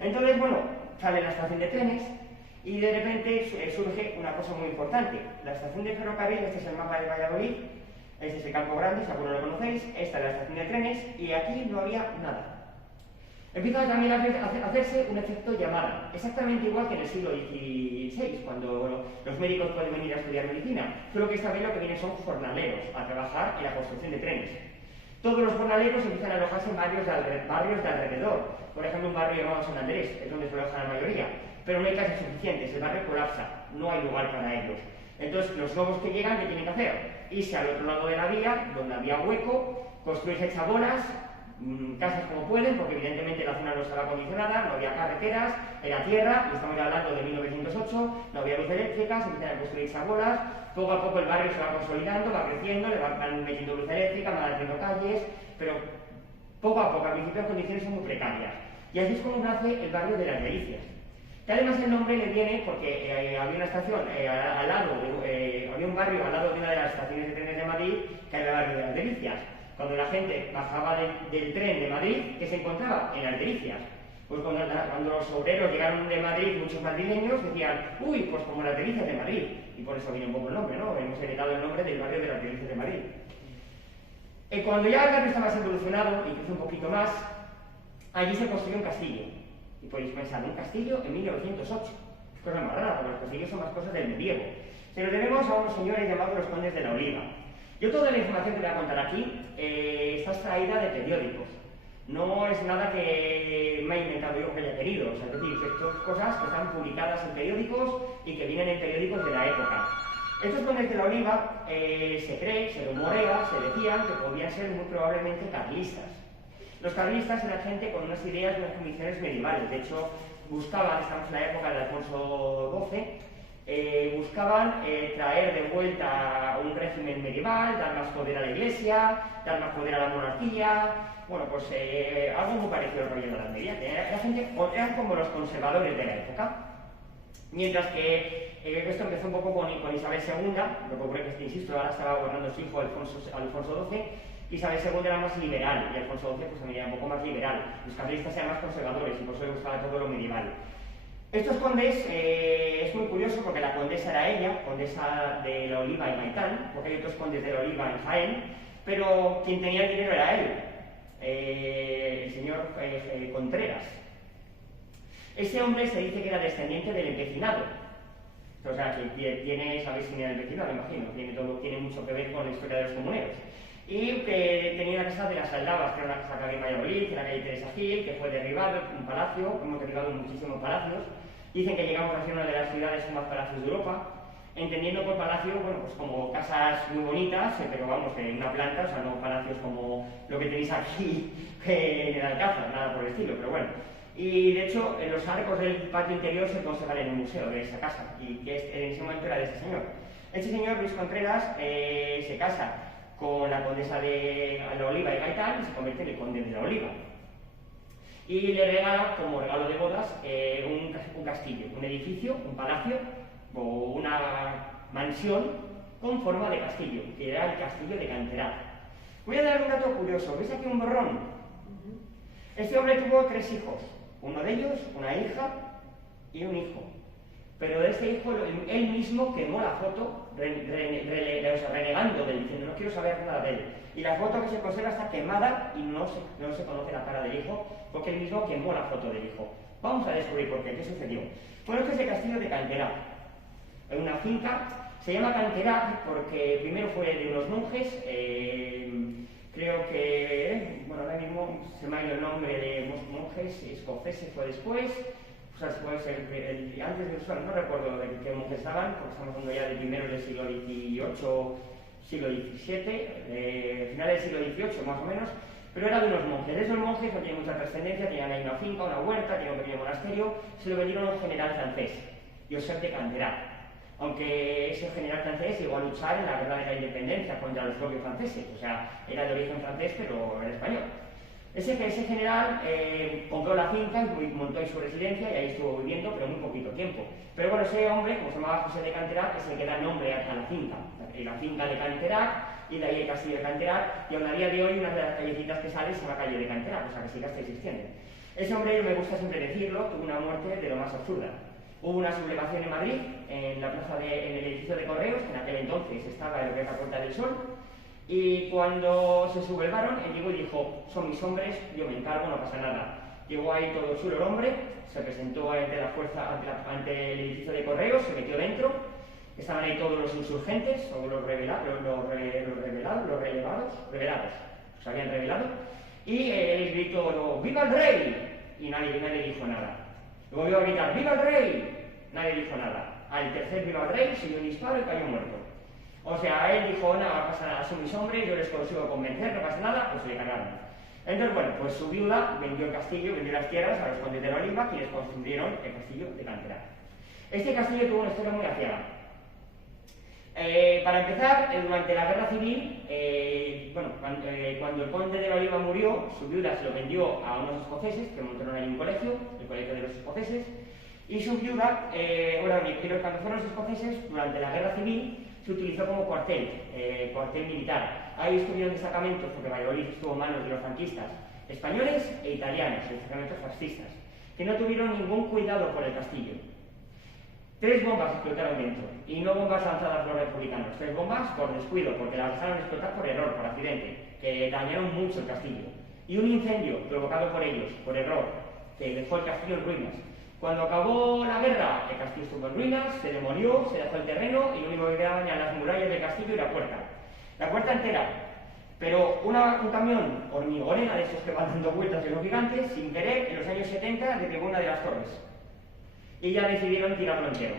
Entonces, bueno, sale la estación de trenes y de repente surge una cosa muy importante. La estación de ferrocarril, este es el mapa de Valladolid, este es el Campo Grande, si alguno lo conocéis, esta es la estación de trenes y aquí no había nada. Empieza también a hacerse un efecto llamada, exactamente igual que en el siglo XVI, cuando los médicos pueden venir a estudiar medicina, solo que esta vez lo que vienen son jornaleros a trabajar en la construcción de trenes. Todos los jornaleros empiezan a alojarse en barrios de alrededor. Por ejemplo, un barrio llamado San Andrés, es donde se aloja la mayoría, pero no hay casas suficientes, el barrio colapsa, no hay lugar para ellos. Entonces, los nuevos que llegan, ¿qué tienen que hacer? Irse al otro lado de la vía, donde había hueco, construirse chabolas, casas como pueden, porque evidentemente la zona no estaba acondicionada, no había carreteras, era tierra, y estamos hablando de 1908, no había luz eléctrica, se empiezan a construir chabolas, poco a poco el barrio se va consolidando, va creciendo, le van metiendo luz eléctrica, van haciendo calles, pero poco a poco, al principio las condiciones son muy precarias. Y así es como nace el barrio de las Delicias. Que además el nombre le viene porque había una estación al lado, había un barrio al lado de una de las estaciones de trenes de Madrid, que era el barrio de las Delicias. Cuando la gente bajaba del tren de Madrid, ¿qué se encontraba? En las Delicias. Pues cuando los obreros llegaron de Madrid, muchos madrileños decían, uy, pues como las Delicias de Madrid. Y por eso viene un poco el nombre, ¿no? Hemos heredado el nombre del barrio de las Delicias de Madrid. Cuando ya el barrio está más evolucionado y crece un poquito más, allí se construyó un castillo. Y podéis pensar, un castillo en 1908. Es cosa más rara, porque los castillos son más cosas del medievo. Se lo debemos a unos señores llamados los Condes de la Oliva. Yo toda la información que voy a contar aquí está extraída de periódicos. No es nada que me haya inventado yo que haya querido. O sea, es decir, que son cosas que están publicadas en periódicos y que vienen en periódicos de la época. Estos Condes de la Oliva se cree, se rumorea, se decían que podían ser muy probablemente carlistas. Los carlistas eran gente con unas ideas y unas condiciones medievales. De hecho, buscaban, estamos en la época de Alfonso XII, buscaban traer de vuelta un régimen medieval, dar más poder a la iglesia, dar más poder a la monarquía. Bueno, pues algo muy parecido al rollo de la Edad Media. Eran como los conservadores de la época. Mientras que esto empezó un poco con Isabel II, lo que ocurre es que, insisto, ahora estaba gobernando su hijo Alfonso XII. Isabel II era más liberal y Alfonso XII pues, también era un poco más liberal. Los carlistas eran más conservadores y por eso le gustaba todo lo medieval. Estos condes, es muy curioso porque la condesa era ella, condesa de la Oliva y Maitán, porque hay otros condes de la Oliva en Jaén, pero quien tenía el dinero era él, el señor Contreras. Ese hombre se dice que era descendiente del empecinado. O sea, que tiene, sabéis quién era el empecinado, me imagino, tiene mucho que ver con la historia de los comuneros. Y que tenía la casa de las Aldabas, que era una casa que había en Valladolid, que era la calle Teresa Gil, que fue derribado, un palacio, hemos derribado muchísimos palacios. Dicen que llegamos a ser una de las ciudades con más palacios de Europa, entendiendo por palacio, bueno, pues como casas muy bonitas, pero vamos, en una planta, o sea, no palacios como lo que tenéis aquí en el Alcázar, nada por el estilo, pero bueno. Y de hecho, en los arcos del patio interior se conservan en el museo de esa casa, y que en ese momento era de ese señor. Este señor, Luis Contreras, se casa con la condesa de la Oliva de Gaitán y se convierte en el conde de la Oliva. Y le regala, como regalo de bodas, un castillo, un edificio, un palacio o una mansión con forma de castillo, que era el castillo de Canterá. Voy a dar un dato curioso. ¿Veis aquí un borrón? Este hombre tuvo 3 hijos. Uno de ellos, una hija y un hijo. Pero de este hijo, él mismo quemó la foto, renegando de él, diciendo no quiero saber nada de él. Y la foto que se conserva está quemada y no se conoce la cara del hijo, porque él mismo quemó la foto del hijo. Vamos a descubrir por qué, qué sucedió. Bueno, este es el castillo de Canterá. En una finca, se llama Canterá porque primero fue de unos monjes, creo que, bueno, ahora mismo se me ha ido el nombre de monjes escoceses, fue después. O sea, puede ser antes de eso, no recuerdo de qué monjes estaban, porque estamos hablando ya de primeros del siglo XVIII, siglo XVII, finales del siglo XVIII más o menos, pero era de unos monjes. Esos monjes no tenían mucha trascendencia, tenían ahí una finca, una huerta, tenían un pequeño monasterio, se lo vendieron a un general francés, Joseph de Canterá. Aunque ese general francés llegó a luchar en la guerra de la independencia contra los propios franceses, o sea, era de origen francés pero era español. Ese general compró la finca y montó ahí su residencia y ahí estuvo viviendo, pero muy poquito tiempo. Pero bueno, ese hombre, como se llamaba José de Canterá, es el que da nombre a la finca. La finca de Canterá, y de ahí el castillo de Canterá, y aún a día de hoy una de las callecitas que sale se llama calle de Canterá, o sea que sigue hasta existiendo. Ese hombre, me gusta siempre decirlo, tuvo una muerte de lo más absurda. Hubo una sublevación en Madrid, en el edificio de Correos, que en aquel entonces estaba en lo que es la Puerta del Sol, y cuando se sublevaron, él llegó y dijo, son mis hombres, yo me encargo, no pasa nada. Llegó ahí todo chulo el hombre, se presentó ante la fuerza, ante el edificio de Correos, se metió dentro, estaban ahí todos los insurgentes, todos los revelados, se habían revelado, y él gritó, ¡viva el rey! Y nadie dijo nada. Luego volvió a gritar, ¡viva el rey! Nadie dijo nada. Al tercer ¡viva el rey! Se dio un disparo y cayó muerto. O sea, él dijo, no pasa nada, son mis hombres, yo les consigo convencer, no pasa nada, pues se le cargaron. Entonces, bueno, pues su viuda vendió el castillo, vendió las tierras a los condes de la Oliva, quienes construyeron el castillo de Canterá. Este castillo tuvo una historia muy aciaga. Para empezar, durante la guerra civil, cuando el conde de la Oliva murió, su viuda se lo vendió a unos escoceses que montaron ahí un colegio, el colegio de los escoceses, y su viuda, cuando fueron los escoceses, durante la guerra civil, se utilizó como cuartel militar. Ahí estuvieron destacamentos, porque Valladolid estuvo en manos de los franquistas, españoles e italianos, destacamentos fascistas, que no tuvieron ningún cuidado por el castillo. 3 bombas explotaron dentro, y no bombas lanzadas por los republicanos, 3 bombas por descuido, porque las dejaron explotar por error, por accidente, que dañaron mucho el castillo. Y un incendio provocado por ellos, por error, que dejó el castillo en ruinas. Cuando acabó la guerra, el castillo estuvo en ruinas, se demolió, se dejó el terreno y lo único que quedaban eran las murallas del castillo y la puerta. La puerta entera. Pero un camión hormigonera de esos que van dando vueltas de los gigantes, sin querer, en los años 70, derribó una de las torres. Y ya decidieron tirarlo entero.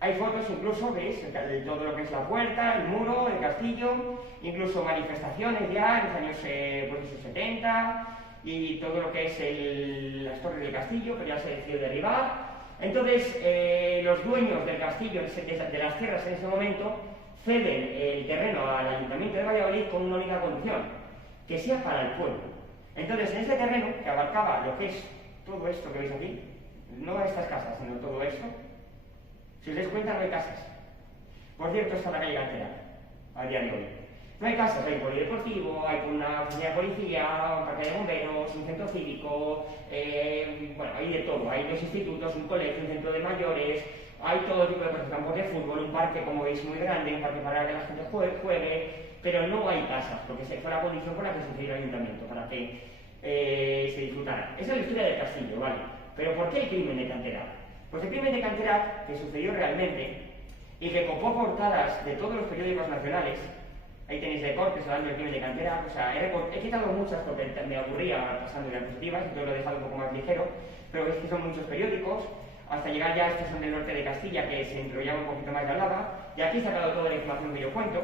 Hay fotos incluso, veis, de todo lo que es la puerta, el muro, el castillo, incluso manifestaciones ya en los años 70, y todo lo que es las torres del castillo, pero ya se decidió derribar. Entonces, los dueños del castillo, de las tierras en ese momento, ceden el terreno al Ayuntamiento de Valladolid con una única condición, que sea para el pueblo. Entonces, en ese terreno, que abarcaba lo que es todo esto que veis aquí, no estas casas, sino todo esto, si os dais cuenta, no hay casas. Por cierto, está la calle Canterá, a día de hoy. No hay casas, hay un polideportivo, hay una oficina de policía, un parque de bomberos, un centro cívico, bueno, hay de todo. Hay 2 institutos, un colegio, un centro de mayores, hay todo tipo de cosas, campos de fútbol, un parque, como veis, muy grande, un parque para que la gente juegue, pero no hay casas, porque fue la condición por la que se hizo el ayuntamiento, para que se disfrutara. Esa es la historia del castillo, ¿vale? Pero ¿por qué el crimen de Canterá? Pues el crimen de Canterá, que sucedió realmente, y que copó portadas de todos los periódicos nacionales. Ahí tenéis recortes hablando del crimen de Canterá. O sea, he quitado muchas porque me aburría pasando de diapositivas, entonces lo he dejado un poco más ligero, pero veis que son muchos periódicos, hasta llegar ya a estos son del norte de Castilla, que se enrollaba un poquito más de hablaba, y aquí he sacado toda la información que yo cuento.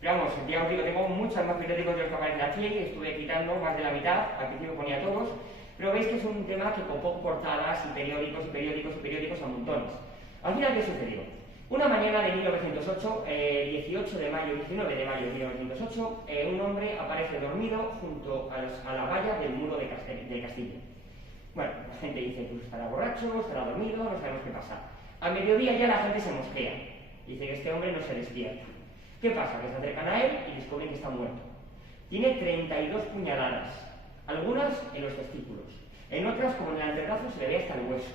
Pero vamos, ya os digo, tengo muchos más periódicos de los que aparecen aquí, estuve quitando más de la mitad, al principio ponía todos, Pero veis que es un tema que copó portadas y periódicos a montones. Al final, ¿qué sucedió? Una mañana de 1908, 18 de mayo, 19 de mayo de 1908, un hombre aparece dormido junto a la valla del muro de Castillo. Bueno, la gente dice, pues estará borracho, estará dormido, no sabemos qué pasa. A mediodía ya la gente se mosquea. Dice que este hombre no se despierta. ¿Qué pasa? Que se acercan a él y descubren que está muerto. Tiene 32 puñaladas, algunas en los testículos. En otras, como en el antebrazo, se le ve hasta el hueso.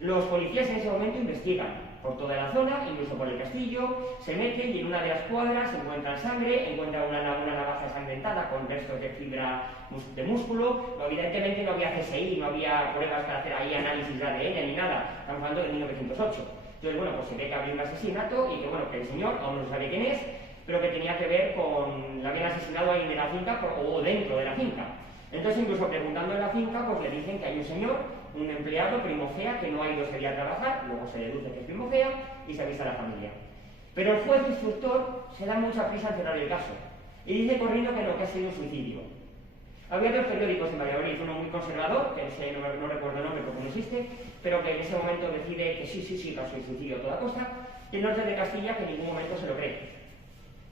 Los policías en ese momento investigan por toda la zona, incluso por el castillo, se meten y en una de las cuadras encuentran sangre, encuentran una navaja ensangrentada con restos de fibra de músculo. Evidentemente no había CSI, no había pruebas para hacer ahí análisis de ADN ni nada. Estamos hablando de 1908. Entonces, bueno, pues se ve que había un asesinato y que, bueno, que el señor aún no se sabe quién es, pero que tenía que ver con... la habían asesinado ahí en la finca o dentro de la finca. Entonces, incluso preguntando en la finca, pues le dicen que hay un señor, un empleado, Primocea, que no ha ido ese día a trabajar, luego se deduce que es Primocea y se avisa a la familia. Pero el juez instructor se da mucha prisa en cerrar el caso y dice corriendo que no, que ha sido un suicidio. Había dos periódicos en Valladolid, uno muy conservador, que no recuerdo el nombre porque no existe, pero que en ese momento decide que sí, que ha sido suicidio a toda costa, y el norte de Castilla que en ningún momento se lo cree.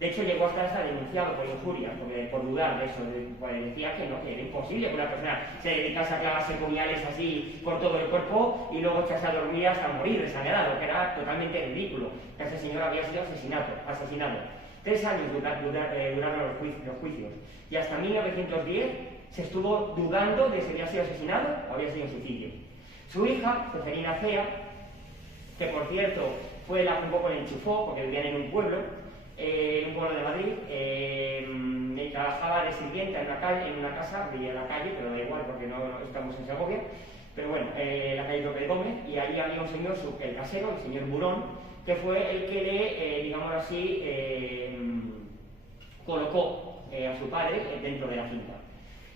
De hecho, llegó hasta estar denunciado por injuria, por dudar de eso, pues decía que no, que era imposible que una persona se dedicase a clavarse puñales así por todo el cuerpo y luego echarse a dormir hasta morir desangrado, que era totalmente ridículo, que ese señor había sido asesinado. 3 años duraron los juicios, y hasta 1910 se estuvo dudando de si había sido asesinado o había sido un suicidio. Su hija, Ceferina Cea, que por cierto fue la que un poco le enchufó, porque vivían en un pueblo de Madrid, y trabajaba de sirvienta en una casa, vivía en la calle, pero da igual porque no estamos en Segovia, pero bueno, la calle López Gómez, y ahí había un señor, el casero, el señor Burón, que fue el que le, digámoslo así, colocó a su padre dentro de la finca.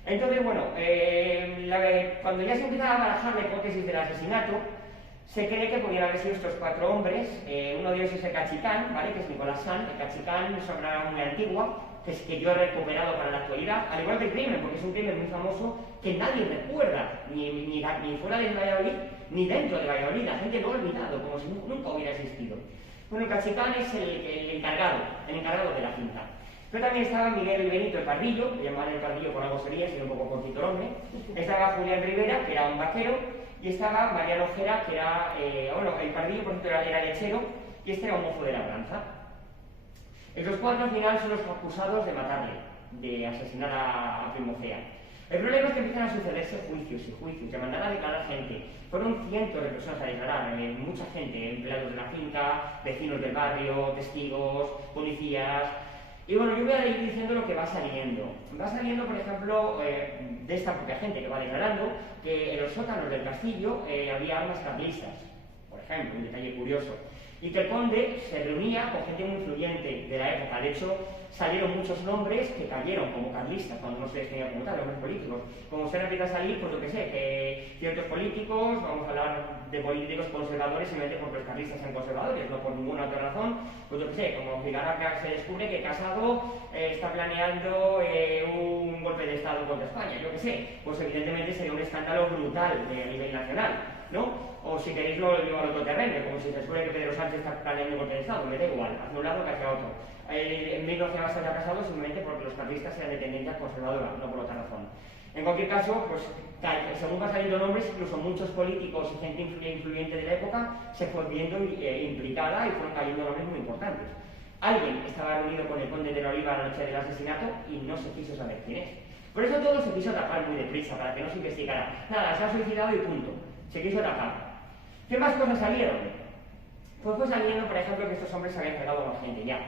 Entonces, bueno, cuando ya se empieza a barajar la hipótesis del asesinato, se cree que podían haber sido estos 4 hombres. Uno de ellos es el Cachicán, ¿vale? Que es Nicolás Sanz. El Cachicán es una obra muy antigua, que yo he recuperado para la actualidad, al igual que el crimen, porque es un crimen muy famoso que nadie recuerda, ni fuera de Valladolid, ni dentro de Valladolid. La gente lo ha olvidado, como si nunca hubiera existido. Bueno, el Cachicán es el encargado de la finca. Pero también estaba Miguel Benito el Pardillo, le llamaban el Pardillo por algo sería, si un poco cortito el hombre. Estaba Julián Rivera, que era un vaquero, y estaba Mariano Ojera, que era, el Pardillo por cierto era lechero, y este era un mozo de labranza. Los 4 al final son los acusados de matarle, de asesinar a Primocea. El problema es que empiezan a sucederse juicios y juicios, que mandar a declarar gente. Fueron cientos de personas a declarar, mucha gente, empleados de la finca, vecinos del barrio, testigos, policías. Y bueno, yo voy a ir diciendo lo que va saliendo. Va saliendo, por ejemplo, de esta propia gente que va declarando que en los sótanos del castillo había armas carlistas, por ejemplo, un detalle curioso. Y que el conde se reunía con gente muy influyente de la época. De hecho, salieron muchos nombres que cayeron como carlistas, cuando no se les tenía como tal, nombres políticos. Como se empieza a salir, pues yo que sé, que ciertos políticos, vamos a hablar de políticos conservadores, simplemente porque los carlistas sean conservadores, no por ninguna otra razón, pues yo que sé, como Figara se descubre que Casado está planeando un golpe de Estado contra España, yo que sé, pues evidentemente sería un escándalo brutal a nivel nacional, ¿no? O si queréis lo llevo al otro terreno, como si se supone que Pedro Sánchez está planeando un golpe de Estado, me da igual, hacia un lado que hacia otro. En 1900 está casado simplemente porque los carlistas eran de tendencia conservadora, no por otra razón. En cualquier caso, pues según van saliendo nombres, incluso muchos políticos y gente influyente de la época se fue viendo implicada y fueron cayendo nombres muy importantes. Alguien estaba reunido con el conde de la Oliva la noche del asesinato y no se quiso saber quién es. Por eso todo se quiso tapar muy deprisa, para que no se investigara. Nada, se ha suicidado y punto. Se quiso tapar. ¿Qué más cosas salieron? Pues fue saliendo, por ejemplo, que estos hombres se habían pegado a la gente ya.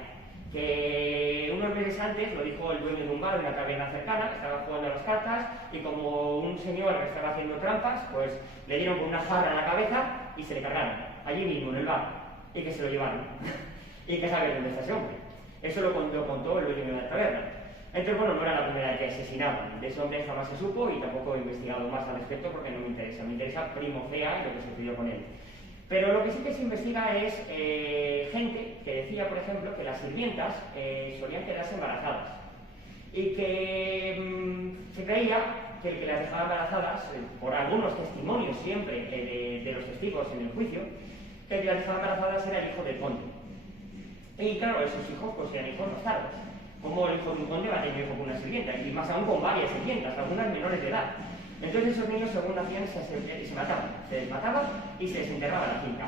Que unos meses antes, lo dijo el dueño de un bar en una taberna cercana, estaba jugando a las cartas y como un señor estaba haciendo trampas, pues le dieron con una jarra en la cabeza y se le cargaron, allí mismo en el bar, y que se lo llevaron. ¿Y que sabe dónde está ese hombre? Eso lo contó el dueño de la taberna. Entonces, bueno, no era la primera vez que asesinaban. De ese hombre jamás se supo y tampoco he investigado más al respecto porque no me interesa. Me interesa Primocea y lo que sucedió con él. Pero lo que sí que se investiga es gente que decía, por ejemplo, que las sirvientas solían quedarse embarazadas y que se creía que el que las dejaba embarazadas, por algunos testimonios siempre de los testigos en el juicio, que el que las dejaba embarazadas era el hijo del conde. Y claro, esos hijos pues eran hijos bastardos. Como el hijo de un conde va a tener hijo con una sirvienta, y más aún con varias sirvientas, algunas menores de edad. Entonces esos niños, según nacían, se mataban. Se les mataba y se les enterraba en la finca.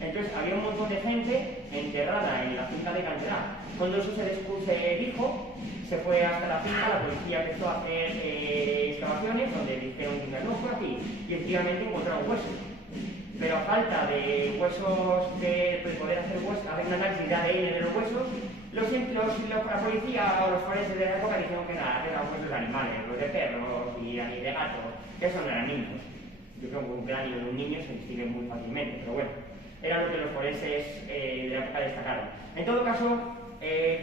Entonces había un montón de gente enterrada en la finca de Canterá. Cuando eso se dijo, se fue hasta la finca, la policía empezó a hacer excavaciones donde dijeron que no fue aquí, y efectivamente encontraron huesos. Pero a falta de huesos, de poder hacer un análisis de ADN de los huesos, la policía o los forenses de la época dijeron que nada, eran huesos de animales, los de perros y de gatos, que eso no eran niños. Yo creo que un cráneo de un niño se distingue muy fácilmente, pero bueno, era lo que los forenses de la época destacaron. En todo caso,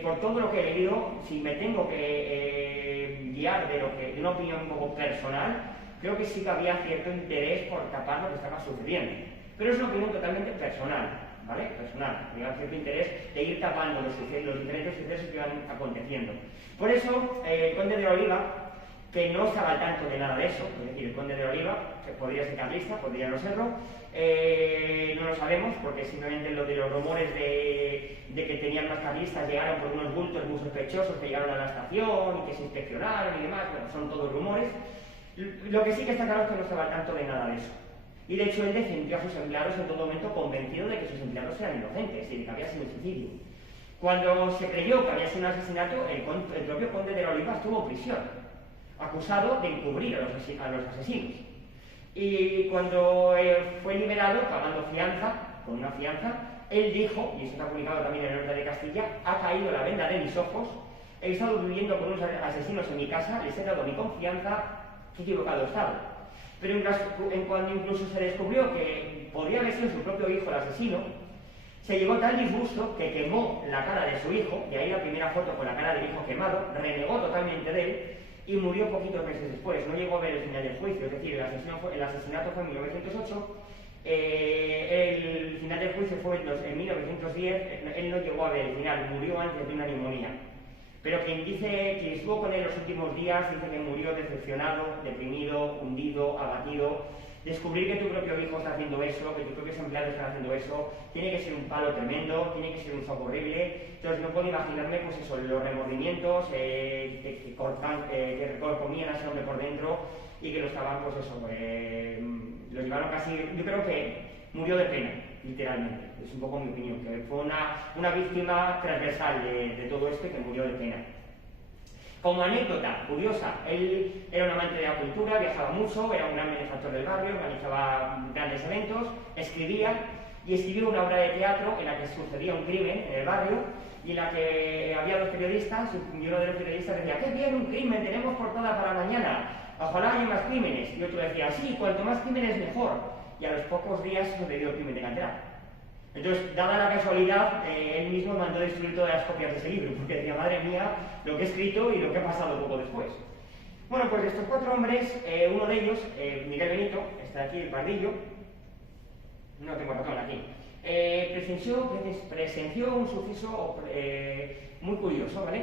por todo lo que he leído, si me tengo que guiar de una opinión un poco personal, creo que sí que había cierto interés por tapar lo que estaba sucediendo. Pero es una opinión totalmente personal, ¿vale? Personal. Había cierto interés de ir tapando los diferentes sucesos que iban aconteciendo. Por eso, el conde de Oliva, que no estaba al tanto de nada de eso, es decir, el conde de Oliva, que podría ser carlista, podría no serlo, no lo sabemos, porque simplemente lo de los rumores de que tenían más carlistas llegaron por unos bultos muy sospechosos que llegaron a la estación y que se inspeccionaron y demás, bueno, son todos rumores. Lo que sí que está claro es que no estaba al tanto de nada de eso. Y de hecho él defendió a sus empleados en todo momento convencido de que sus empleados eran inocentes y de que había sido un suicidio. Cuando se creyó que había sido un asesinato, el propio conde de la Oliva estuvo en prisión, acusado de encubrir a los asesinos. Y cuando fue liberado, pagando fianza, con una fianza, él dijo, y eso está publicado también en el Norte de Castilla, ha caído la venda de mis ojos, he estado viviendo con unos asesinos en mi casa, les he dado mi confianza, qué equivocado estaba. Pero en cuando incluso se descubrió que podría haber sido su propio hijo el asesino, se llegó tal disgusto que quemó la cara de su hijo, y ahí la primera foto con la cara del hijo quemado, renegó totalmente de él, y murió poquitos meses después. No llegó a ver el final del juicio, es decir, el asesinato fue en 1908, el final del juicio fue en 1910, él no llegó a ver el final, murió antes de una neumonía. Pero quien estuvo con él los últimos días dice que murió decepcionado, deprimido, hundido, abatido. Descubrir que tu propio hijo está haciendo eso, que tus propios empleados están haciendo eso, tiene que ser un palo tremendo, tiene que ser un shock horrible. Entonces no puedo imaginarme, pues eso, los remordimientos que comían a ese hombre por dentro y que lo estaban, pues eso, lo llevaron casi, yo creo que murió de pena, literalmente. Es un poco mi opinión, que fue una víctima transversal de todo esto y que murió de pena. Como anécdota curiosa, él era un amante de la cultura, viajaba mucho, era un gran benefactor del barrio, organizaba grandes eventos, escribía y escribió una obra de teatro en la que sucedía un crimen en el barrio y en la que había dos periodistas y uno de los periodistas decía ¡qué bien, un crimen! Tenemos portada para mañana, ojalá haya más crímenes. Y otro decía sí, cuanto más crímenes mejor. Y a los pocos días sucedió el crimen de Canterá. Entonces, dada la casualidad, él mismo mandó destruir todas las copias de ese libro, porque decía, madre mía, lo que he escrito y lo que ha pasado poco después. Bueno, pues estos cuatro hombres, uno de ellos, Miguel Benito, está aquí el pardillo, no tengo ratón aquí, presenció un suceso muy curioso, ¿vale?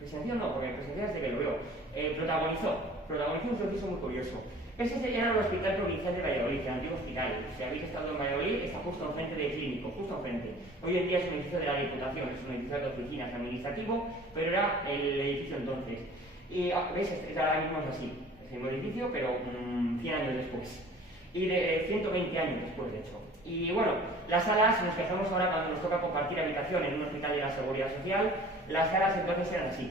Presenció no, porque presencié desde que lo veo, protagonizó un suceso muy curioso. Ese era el Hospital Provincial de Valladolid, el antiguo hospital. Si habéis estado en Valladolid, está justo enfrente del clínico, justo enfrente. Hoy en día es un edificio de la Diputación, es un edificio de oficinas administrativo, pero era el edificio entonces. Y veis, ahora mismo es así, es el mismo edificio, pero 100 años después. Y de 120 años después, de hecho. Y bueno, las salas, nos quejamos ahora cuando nos toca compartir habitación en un hospital de la Seguridad Social, las salas entonces eran así.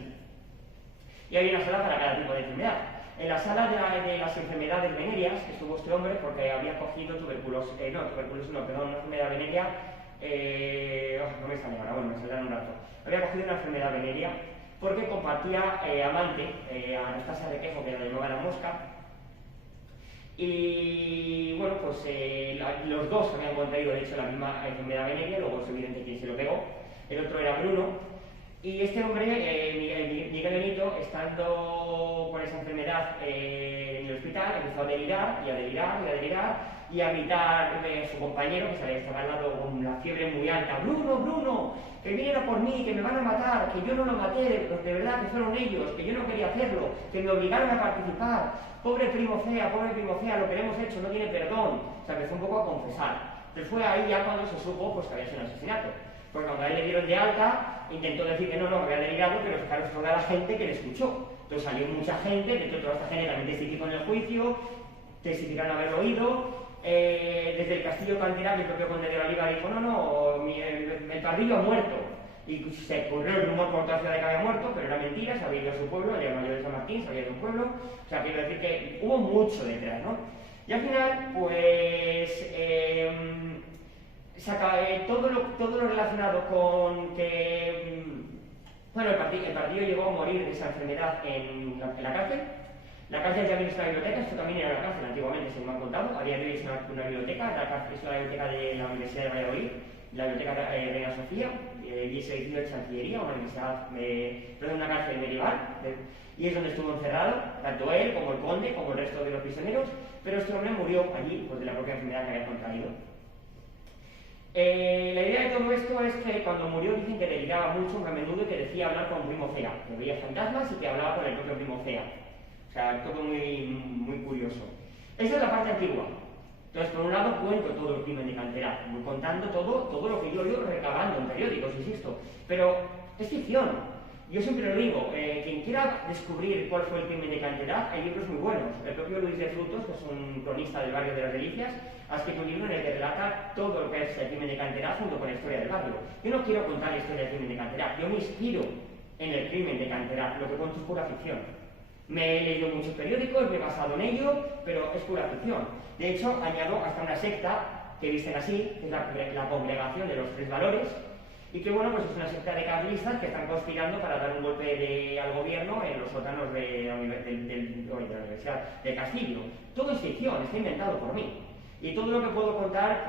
Y había una sala para cada tipo de enfermedad. En la sala de las enfermedades venéreas estuvo este hombre porque había cogido una enfermedad venérea, no me sale ahora, bueno, me saldrá en un rato. Había cogido una enfermedad venérea porque compartía amante, Anastasia Requejo, que la llamaba la mosca, y bueno, pues los dos habían contraído de hecho la misma enfermedad venérea, luego es evidente quién se lo pegó, el otro era Bruno, Y este hombre, Miguel Benito, estando con esa enfermedad en el hospital, empezó a delirar y a delirar y a delirar y a gritar a su compañero, que estaba al lado con la fiebre muy alta: Bruno, Bruno, que viniera por mí, que me van a matar, que yo no lo maté, de verdad que fueron ellos, que yo no quería hacerlo, que me obligaron a participar, pobre primo Cea, lo que le hemos hecho no tiene perdón. O sea, empezó un poco a confesar. Entonces fue ahí ya cuando se supo pues, que había sido un asesinato. Porque cuando a él le dieron de alta, intentó decir que no, me había delirado, pero claro, toda la gente que le escuchó. Entonces salió mucha gente, de hecho toda esta gente también testificó en el juicio, testificaron haberlo oído. Desde el Castillo Cantera, el propio conde de la Oliva dijo: no, el Pardillo ha muerto. Y se corrió el rumor por toda la ciudad de que había muerto, pero era mentira, se había ido a su pueblo, el mayor de San Martín, se había ido a un pueblo. O sea, quiero decir que hubo mucho detrás, ¿no? Y al final, pues, todo lo relacionado con que, bueno, el partido llegó a morir de esa enfermedad en la cárcel. La cárcel también es una biblioteca, esto también era la cárcel antiguamente, se me han contado. A día de hoy es una biblioteca, la cárcel es la biblioteca de la Universidad de Valladolid, la biblioteca Reina Sofía, y es edificio de Chancillería, una cárcel medieval, y es donde estuvo encerrado, tanto él como el conde, como el resto de los prisioneros, pero este hombre murió allí pues, de la propia enfermedad que había contraído. La idea de todo esto es que cuando murió dicen que deliraba mucho, a menudo, y que decía hablar con Primo Cea, que veía fantasmas y que hablaba con el propio Primo Cea. O sea, todo muy curioso. Esa es la parte antigua. Entonces, por un lado, cuento todo el crimen de Canterac, voy contando todo lo que yo he ido recabando en periódicos, insisto. Pero es ficción. Yo siempre lo digo, quien quiera descubrir cuál fue el crimen de Canterac, hay libros muy buenos. El propio Luis de Frutos, que es un cronista del barrio de las Delicias, ha escrito un libro en el que relata todo lo que es el crimen de Canterac junto con la historia del barrio. Yo no quiero contar la historia del crimen de Canterac, yo me inspiro en el crimen de Canterac, lo que cuento es pura ficción. Me he leído muchos periódicos, me he basado en ello, pero es pura ficción. De hecho, añado hasta una secta que visten así, que es la Congregación de los Tres Valores, y que bueno, pues es una secta de carlistas que están conspirando para dar un golpe al gobierno en los sótanos de la Universidad de Castillo. Todo es ficción, está inventado por mí. Y todo lo que puedo contar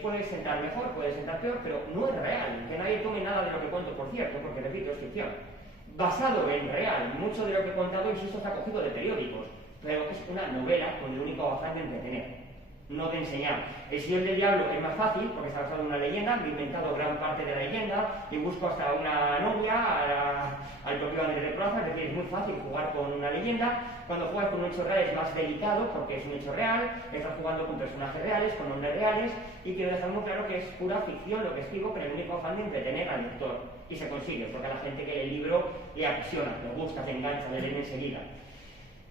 puede sentar mejor, puede sentar peor, pero no es real. Que nadie tome nada de lo que cuento, por cierto, porque repito, es ficción. Basado en real, mucho de lo que he contado, insisto, está cogido de periódicos, pero es una novela con el único afán de entretener, no de enseñar. El Señor del Diablo es más fácil, porque está basado en una leyenda, he inventado gran parte de la leyenda, y busco hasta una novia, al propio Andrés de Proaza, es decir, es muy fácil jugar con una leyenda. Cuando juegas con un hecho real es más delicado, porque es un hecho real, estás jugando con personajes reales, con nombres reales, y quiero dejar muy claro que es pura ficción lo que escribo, con el único afán de entretener al lector. Y se consigue, porque a la gente que lee el libro le apasiona, le gusta, le engancha, le lee enseguida.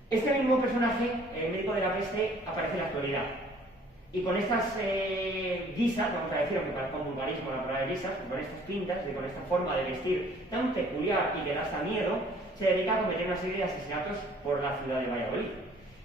Este mismo personaje, el médico de la peste, aparece en la actualidad. Y con estas guisas, vamos a decir, aunque parezca un vulgarismo la palabra guisas, con estas pintas y con esta forma de vestir tan peculiar y que da hasta miedo, se dedica a cometer una serie de asesinatos por la ciudad de Valladolid.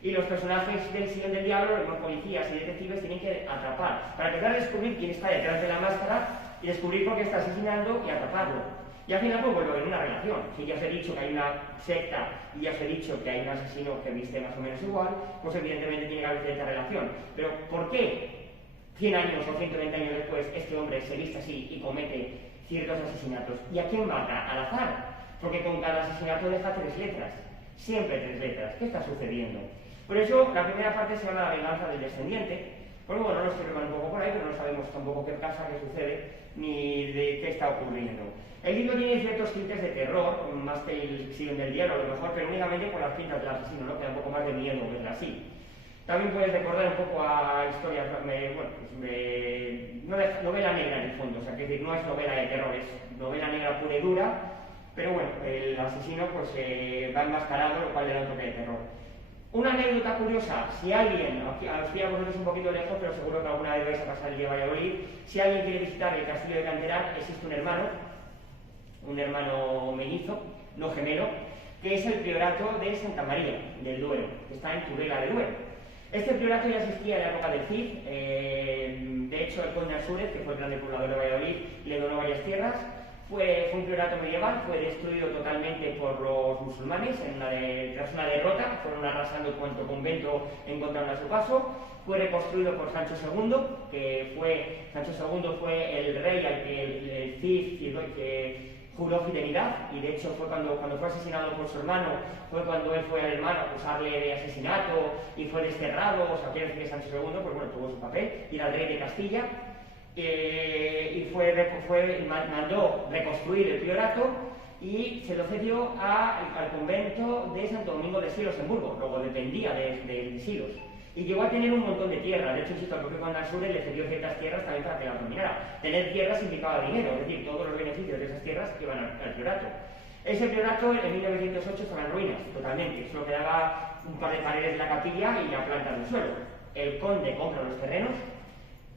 Y los personajes del Señor del Diablo, los policías y detectives, tienen que atrapar, para empezar a descubrir quién está detrás de la máscara y descubrir por qué está asesinando y atraparlo. Y al final pues vuelve a haber una relación. Si ya os he dicho que hay una secta y ya os he dicho que hay un asesino que viste más o menos igual, pues evidentemente tiene que haber cierta relación. Pero ¿por qué 100 años o 120 años después este hombre se viste así y comete ciertos asesinatos? ¿Y a quién mata? Al azar. Porque con cada asesinato deja 3 letras. Siempre 3 letras. ¿Qué está sucediendo? Por eso la primera parte se llama La venganza del descendiente. Bueno, no los quiero un poco por ahí, pero no sabemos tampoco qué pasa, qué sucede, ni de qué está ocurriendo. El libro tiene ciertos tintes de terror, más que el Señor del Diablo, a lo mejor, pero únicamente por las pintas del asesino, ¿no? Que da un poco más de miedo verla así. También puedes recordar un poco a historias, novela negra en el fondo, o sea, que decir, no es novela de terror, es novela negra pura y dura, pero bueno, el asesino pues va enmascarado, lo cual le da un toque de terror. Una anécdota curiosa, si alguien, os pilla a vosotros un poquito lejos, pero seguro que alguna vez vais a pasar el día de Valladolid, si alguien quiere visitar el castillo de Canterac, existe un hermano mellizo, no gemelo, que es el priorato de Santa María del Duero, que está en Tudela de Duero. Este priorato ya existía en la época del Cid, de hecho el conde Ansúrez, que fue el grande poblador de Valladolid, le donó varias tierras. Fue un priorato medieval, fue destruido totalmente por los musulmanes tras una derrota, fueron arrasando cuanto convento encontraron a su paso. Fue reconstruido por Sancho II, Sancho II fue el rey al que el Cid juró fidelidad, y de hecho fue cuando fue asesinado por su hermano, fue cuando él fue al hermano a acusarle de asesinato y fue desterrado. O sea, quiere decir que Sancho II, pues bueno, tuvo su papel, y era el rey de Castilla, y mandó reconstruir el priorato y se lo cedió al convento de Santo Domingo de Silos en Burgos. Luego dependía de Silos, y llegó a tener un montón de tierra. De hecho, insisto, al propio conde Ansúrez le cedió ciertas tierras también para que las dominara. Tener tierras implicaba dinero, es decir, todos los beneficios de esas tierras iban al priorato. Ese priorato en 1908 estaba en ruinas totalmente, solo quedaba un par de paredes de la capilla y la planta del suelo. El conde compra los terrenos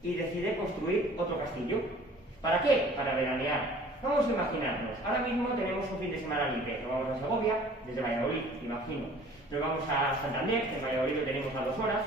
y decide construir otro castillo. ¿Para qué? Para veranear. Vamos a imaginarnos, ahora mismo tenemos un fin de semana libre, nos vamos a Segovia, desde Valladolid, imagino. Nos vamos a Santander, que en Valladolid lo tenemos a 2 horas,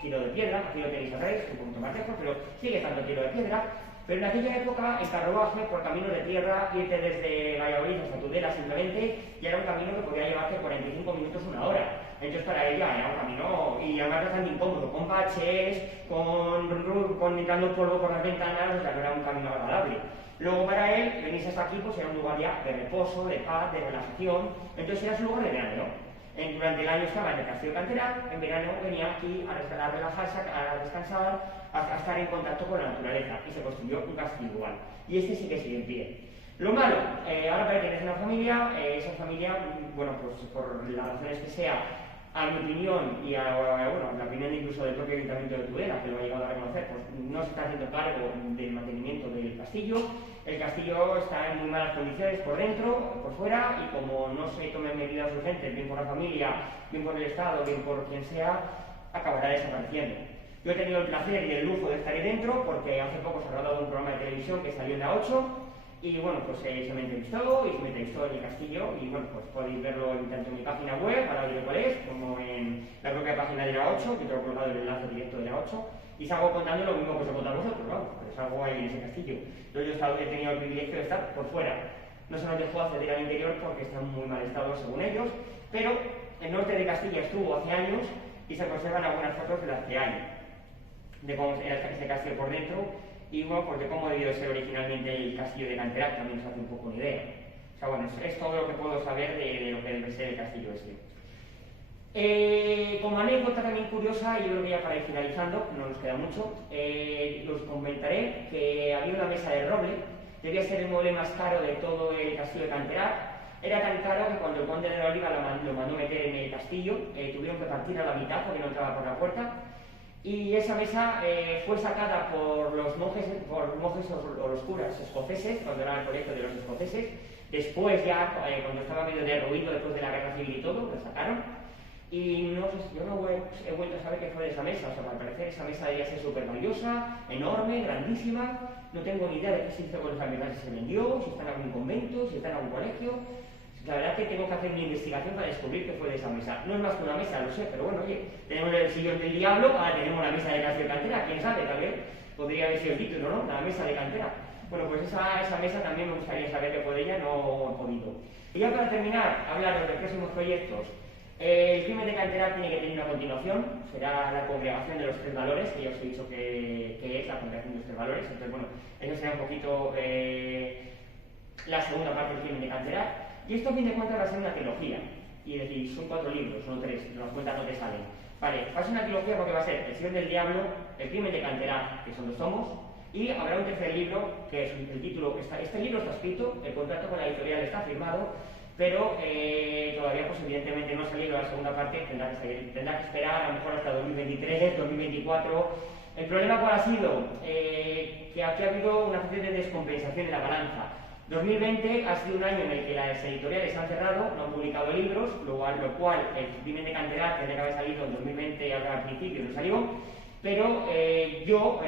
Tiro de Piedra, aquí lo tenéis al revés, un poquito más lejos, pero sigue estando Tiro de Piedra. Pero en aquella época, el carruaje por camino de tierra, irte desde Valladolid hasta Tudela simplemente, ya era un camino que podía llevarte 45 minutos, 1 hora. Entonces para ella era un camino, y además bastante incómodo, con baches, con entrando polvo por las ventanas, o sea, no era un camino agradable. Luego para él, venirse hasta aquí, pues era un lugar ya de reposo, de paz, de relajación. Entonces era su lugar de verano. Durante el año estaba en el Castillo de Canterac, en verano venía aquí a relajarse, a descansar, a estar en contacto con la naturaleza, y se construyó un castillo igual. Y este sí que sigue en pie. Lo malo, ahora pertenece a una familia, esa familia, bueno, pues por las razones que sea, a mi opinión y a la opinión incluso del propio Ayuntamiento de Tudela, que lo ha llegado a reconocer, pues no se está haciendo cargo del mantenimiento del castillo. El castillo está en muy malas condiciones por dentro, por fuera, y como no se tomen medidas urgentes, bien por la familia, bien por el Estado, bien por quien sea, acabará desapareciendo. Yo he tenido el placer y el lujo de estar ahí dentro, porque hace poco se ha rodado un programa de televisión que salió en la 8, y bueno, pues se me entrevistó y se me entrevistó en el castillo, y bueno, pues podéis verlo tanto en mi página web, ahora diré cuál es, como en la propia página de la 8, que tengo colgado el enlace directo de la 8, y salgo contando lo mismo que os he contado vosotros, vamos, pero salgo ahí en ese castillo. Yo he tenido el privilegio de estar por fuera. No se nos dejó acceder al interior porque está en muy mal estado según ellos, pero el norte de Castilla estuvo hace años y se conservan algunas fotos de las que hay, de cómo era ese castillo por dentro, y bueno, pues de cómo debió ser originalmente el castillo de Canterac, también nos hace un poco una idea. O sea, bueno, es todo lo que puedo saber de lo que debe ser el castillo este. Como anécdota también curiosa, y yo creo que ya para ir finalizando, no nos queda mucho, os comentaré que había una mesa de roble, debía ser el mueble más caro de todo el castillo de Canterac. Era tan caro que cuando el conde de la Oliva lo mandó meter en el castillo, tuvieron que partir a la mitad porque no entraba por la puerta. Y esa mesa fue sacada por los monjes o los curas escoceses, cuando era el colegio de los escoceses. Después ya, cuando estaba medio derruido después de la guerra civil y todo, la sacaron. Y no sé, yo no he vuelto a saber qué fue de esa mesa. O sea, al parecer esa mesa debía ser súper valiosa, enorme, grandísima. No tengo ni idea de qué se hizo con esa mesa, si se vendió, si está en algún convento, si está en algún colegio. La verdad que tengo que hacer mi investigación para descubrir qué fue de esa mesa. No es más que una mesa, lo sé, pero bueno, oye, tenemos el sillón del diablo, ahora tenemos la mesa de Castillo de Canterac, quién sabe, tal vez podría haber sido el título, ¿no? La mesa de Canterac. Bueno, pues esa mesa también me gustaría saber qué fue de ella, no he podido. Y ya para terminar, hablaros de próximos proyectos. El crimen de Canterac tiene que tener una continuación, será la congregación de los 3 valores, que ya os he dicho que es la congregación de los 3 valores. Entonces, bueno, eso será un poquito la segunda parte del crimen de Canterac. Y esto, a fin de cuentas, va a ser una trilogía. Y es decir, son 4 libros, no 3, las cuentas no te salen. Vale, va a ser una trilogía porque va a ser El Sillón del Diablo, El Crimen de Canterac, que son 2 tomos, y habrá un tercer libro, que es el título. Este libro está escrito, el contrato con la editorial está firmado, pero todavía, pues evidentemente no ha salido la segunda parte, tendrá que esperar a lo mejor hasta 2023, 2024. El problema, ¿cuál ha sido? Que aquí ha habido una especie de descompensación en la balanza. 2020 ha sido un año en el que las editoriales han cerrado, no han publicado libros, lo cual el crimen de Canterac tendría que haber salido en 2020 al principio, no salió, pero yo,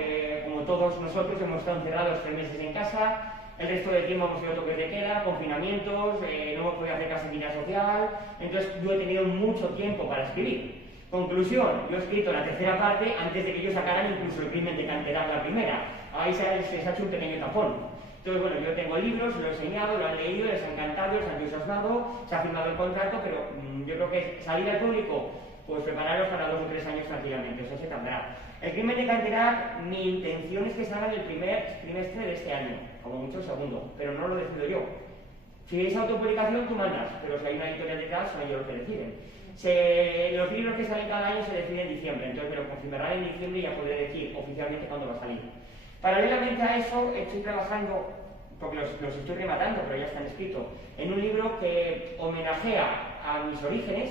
como todos nosotros, hemos estado encerrados 3 meses en casa. El resto del tiempo hemos tenido toques de queda, confinamientos, no hemos podido hacer casi vida social, entonces yo he tenido mucho tiempo para escribir. Conclusión, yo he escrito la tercera parte antes de que ellos sacaran incluso el crimen de Canterac la primera. Ahí se ha hecho un pequeño tapón. Entonces, bueno, yo tengo libros, lo he enseñado, lo han leído, les ha encantado, les ha entusiasmado, se ha firmado el contrato, pero yo creo que salir al público, pues prepararos para 2 o 3 años tranquilamente, eso se tardará. El crimen de Canterac, mi intención es que salga en el primer trimestre de este año, como mucho el segundo, pero no lo decido yo. Si es autopublicación, tú mandas, pero si hay una editorial detrás, son ellos los que deciden. Los libros que salen cada año se deciden en diciembre, entonces me lo confirmarán en diciembre y ya podré decir oficialmente cuándo va a salir. Paralelamente a eso, estoy trabajando, porque los estoy rematando, pero ya están escritos, en un libro que homenajea a mis orígenes.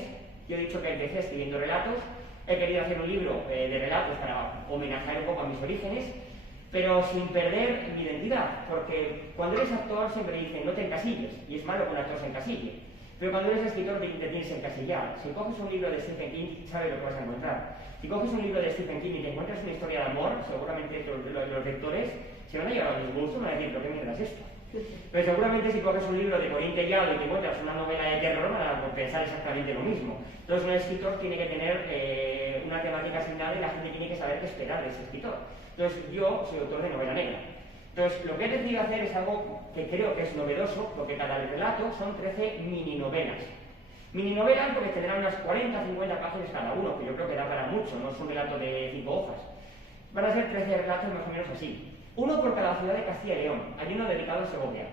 Yo he dicho que empecé escribiendo relatos, he querido hacer un libro de relatos para homenajear un poco a mis orígenes, pero sin perder mi identidad, porque cuando eres actor siempre dicen no te encasilles, y es malo que un actor se encasille, pero cuando eres escritor te tienes que encasillar. Si coges un libro de Stephen King, sabes lo que vas a encontrar. Si coges un libro de Stephen King y te encuentras una historia de amor, seguramente los lectores se van a llevar a disgusto, van a decir, ¿pero qué mierda es esto? Pero seguramente si coges un libro de Corín Tellado y te encuentras una novela de terror, van a pensar exactamente lo mismo. Entonces un escritor tiene que tener una temática asignada y la gente tiene que saber qué esperar de ese escritor. Entonces yo soy autor de novela negra. Entonces lo que he decidido hacer es algo que creo que es novedoso, porque cada relato son 13 mini novelas. Mini novelas porque tendrán unas 40 50 páginas cada uno, que yo creo que da para mucho, no es un relato de 5 hojas. Van a ser 13 relatos más o menos así. Uno por cada ciudad de Castilla y León. Hay uno dedicado a Segovia.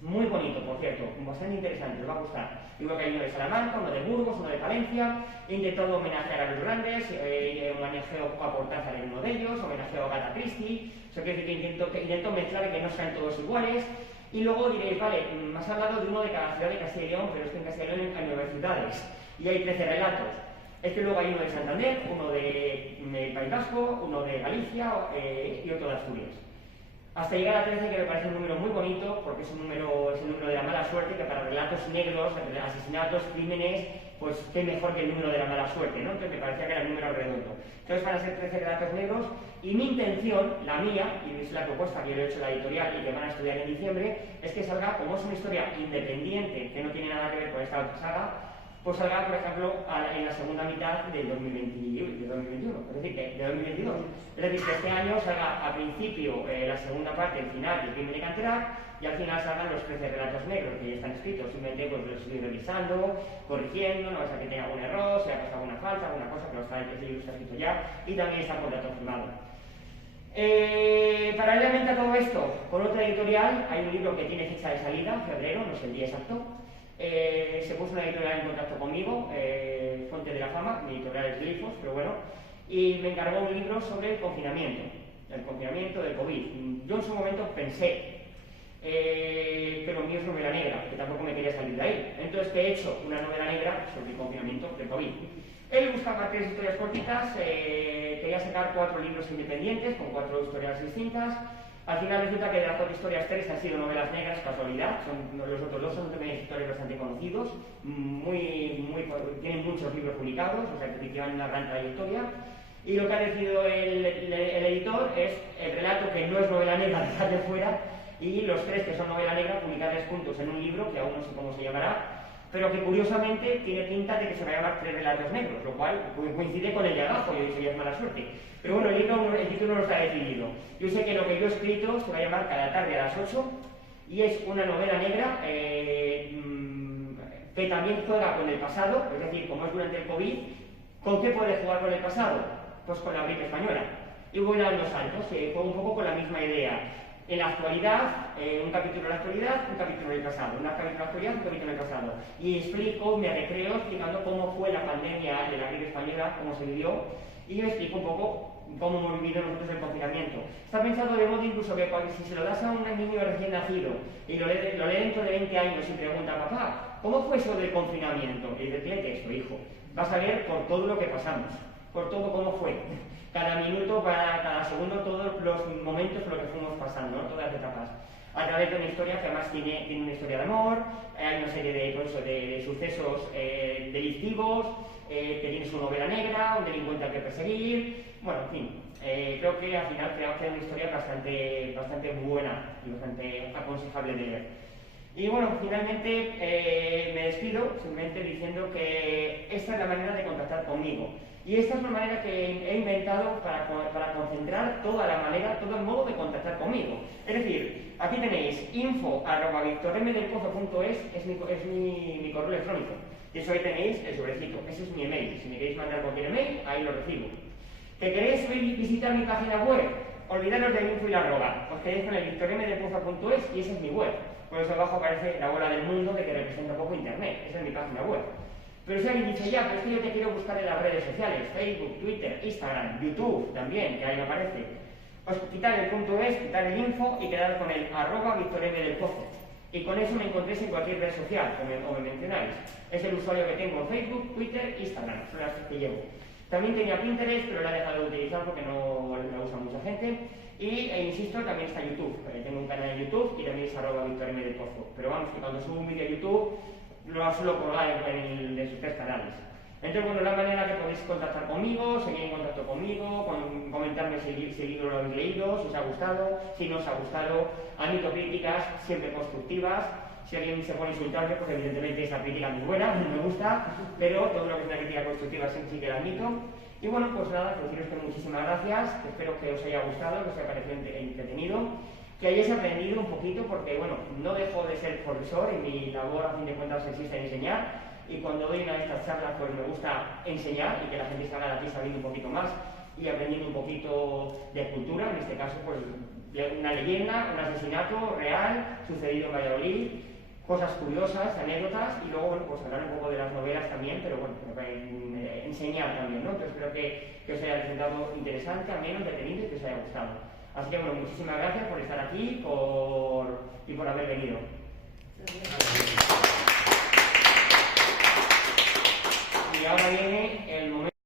Muy bonito, por cierto, bastante interesante, os va a gustar. Digo que hay uno de Salamanca, uno de Burgos, uno de Palencia. He intentado homenajear a los grandes, homenajeo a Cortázar en uno de ellos, homenajeo a Agatha Christie. Eso quiere decir que intento mezclar que no sean todos iguales. Y luego diréis, vale, me has hablado de uno de cada ciudad de Castilla y León, pero es que en Castilla y León hay 9 ciudades y hay 13 relatos. Es que luego hay uno de Santander, uno de País Vasco, uno de Galicia y otro de Asturias. Hasta llegar a 13, que me parece un número muy bonito, porque es el número de la mala suerte, que para relatos negros, asesinatos, crímenes, pues qué mejor que el número de la mala suerte, ¿no? Entonces me parecía que era el número redondo. Entonces van a ser 13 relatos negros, y mi intención, la mía, y es la propuesta que yo he hecho en la editorial y que van a estudiar en diciembre, es que salga, como es una historia independiente, que no tiene nada que ver con esta otra saga, pues salga, por ejemplo, en la segunda mitad del 2021, es decir, de 2022. Es decir, que este año salga a principio la segunda parte, el final del crimen de Canterac, y al final salgan los 13 relatos negros que ya están escritos. Simplemente pues los estoy revisando, corrigiendo, no va a ser que tenga algún error, se ha pasado alguna falta, alguna cosa, pero ese libro está escrito ya, y también está con dato firmado. Paralelamente a todo esto, con otra editorial, hay un libro que tiene fecha de salida, febrero, no sé el día exacto. Se puso una editorial en contacto conmigo, Fuente de la Fama, mi editorial es Glifos, pero bueno, y me encargó un libro sobre el confinamiento del COVID. Yo en su momento pensé, pero mío es novela negra, que tampoco me quería salir de ahí. Entonces, ¿qué he hecho? Una novela negra sobre el confinamiento del COVID. Él buscaba 3 historias cortitas, quería sacar 4 libros independientes con 4 historias distintas. Al final resulta que de las 4 historias, 3 han sido novelas negras, casualidad. Los otros 2 son también escritores bastante conocidos, tienen muchos libros publicados, o sea que llevan una gran trayectoria. Y lo que ha decidido el editor es el relato que no es novela negra, dejarle fuera, y los 3 que son novela negra, publicarles juntos en un libro, que aún no sé cómo se llamará, pero que curiosamente tiene pinta de que se va a llamar 3 relatos negros, lo cual coincide con el de abajo, y eso ya es mala suerte. Pero bueno, el título no está definido. Yo sé que lo que yo he escrito se va a llamar Cada tarde a las 8, y es una novela negra que también juega con el pasado, es decir, como es durante el COVID, ¿con qué puede jugar con el pasado? Pues con la gripe española. Y voy dando saltos, juego un poco con la misma idea. En la actualidad, un capítulo de la actualidad, un capítulo del pasado, un capítulo de la actualidad, un capítulo del pasado. Y explico, me recreo explicando cómo fue la pandemia de la gripe española, cómo se vivió, y me explico un poco cómo hemos vivido nosotros el confinamiento. Está pensado de modo incluso que si se lo das a un niño recién nacido y lo lee dentro de 20 años y pregunta, papá, ¿cómo fue eso del confinamiento? Y dice, lee texto, hijo. Vas a ver por todo lo que pasamos, por todo cómo fue. Cada minuto, cada segundo, todos los momentos por los que fuimos pasando, ¿no? Todas las etapas. A través de una historia que además tiene una historia de amor, hay una serie de sucesos delictivos, que tiene su novela negra, un delincuente al que perseguir, bueno, en fin. Creo que al final queda una historia bastante buena y bastante aconsejable de leer. Y bueno, finalmente me despido simplemente diciendo que esta es la manera de contactar conmigo. Y esta es la manera que he inventado para concentrar todo el modo de contactar conmigo. Es decir, aquí tenéis info@victormdelpozo.es, es mi correo electrónico. Y eso ahí tenéis el sobrecito, ese es mi email. Si me queréis mandar cualquier email, ahí lo recibo. ¿Que queréis visitar mi página web? Olvidaros del info y la arroba. Os quedáis con el victormdelpozo.es y esa es mi web. pues abajo aparece la bola del mundo que representa un poco Internet. Esa es mi página web. Pero si alguien dice, ya, pero es que yo te quiero buscar en las redes sociales, Facebook, Twitter, Instagram, YouTube también, que ahí me aparece, pues quitar el .es, quitar el info y quedar con el @VictorMDelPozo. Y con eso me encontréis en cualquier red social, o me mencionáis. Es el usuario que tengo en Facebook, Twitter, Instagram, son las que llevo. También tenía Pinterest, pero la he dejado de utilizar porque no la usa mucha gente. E insisto, también está YouTube. Tengo un canal en YouTube y también es @VictorMDelPozo. Pero vamos, que cuando subo un vídeo a YouTube, lo suelo colgar en sus 3 canales. Entonces, bueno, la manera que podéis contactar conmigo, seguir en contacto conmigo, comentarme si el libro lo habéis leído, si os ha gustado, si no os ha gustado, admito críticas, siempre constructivas. Si alguien se pone a insultarme, pues evidentemente esa crítica no es buena, no me gusta, pero todo lo que es una crítica constructiva sí que la admito. Y bueno, pues nada, deciros que muchísimas gracias, que espero que os haya gustado, que os haya parecido entretenido, que hayáis aprendido un poquito, porque bueno, no dejo de ser profesor y mi labor a fin de cuentas consiste en enseñar. Y cuando doy una de estas charlas, pues me gusta enseñar y que la gente salga de aquí sabiendo un poquito más y aprendiendo un poquito de cultura, en este caso, pues una leyenda, un asesinato real, sucedido en Valladolid, cosas curiosas, anécdotas, y luego, bueno, pues hablar un poco de las novelas también, pero bueno, enseñar también, ¿no? Entonces creo que os haya resultado interesante, ameno, entretenido y que os haya gustado. Así que, bueno, muchísimas gracias por estar aquí y por haber venido. Y ahora viene el momento.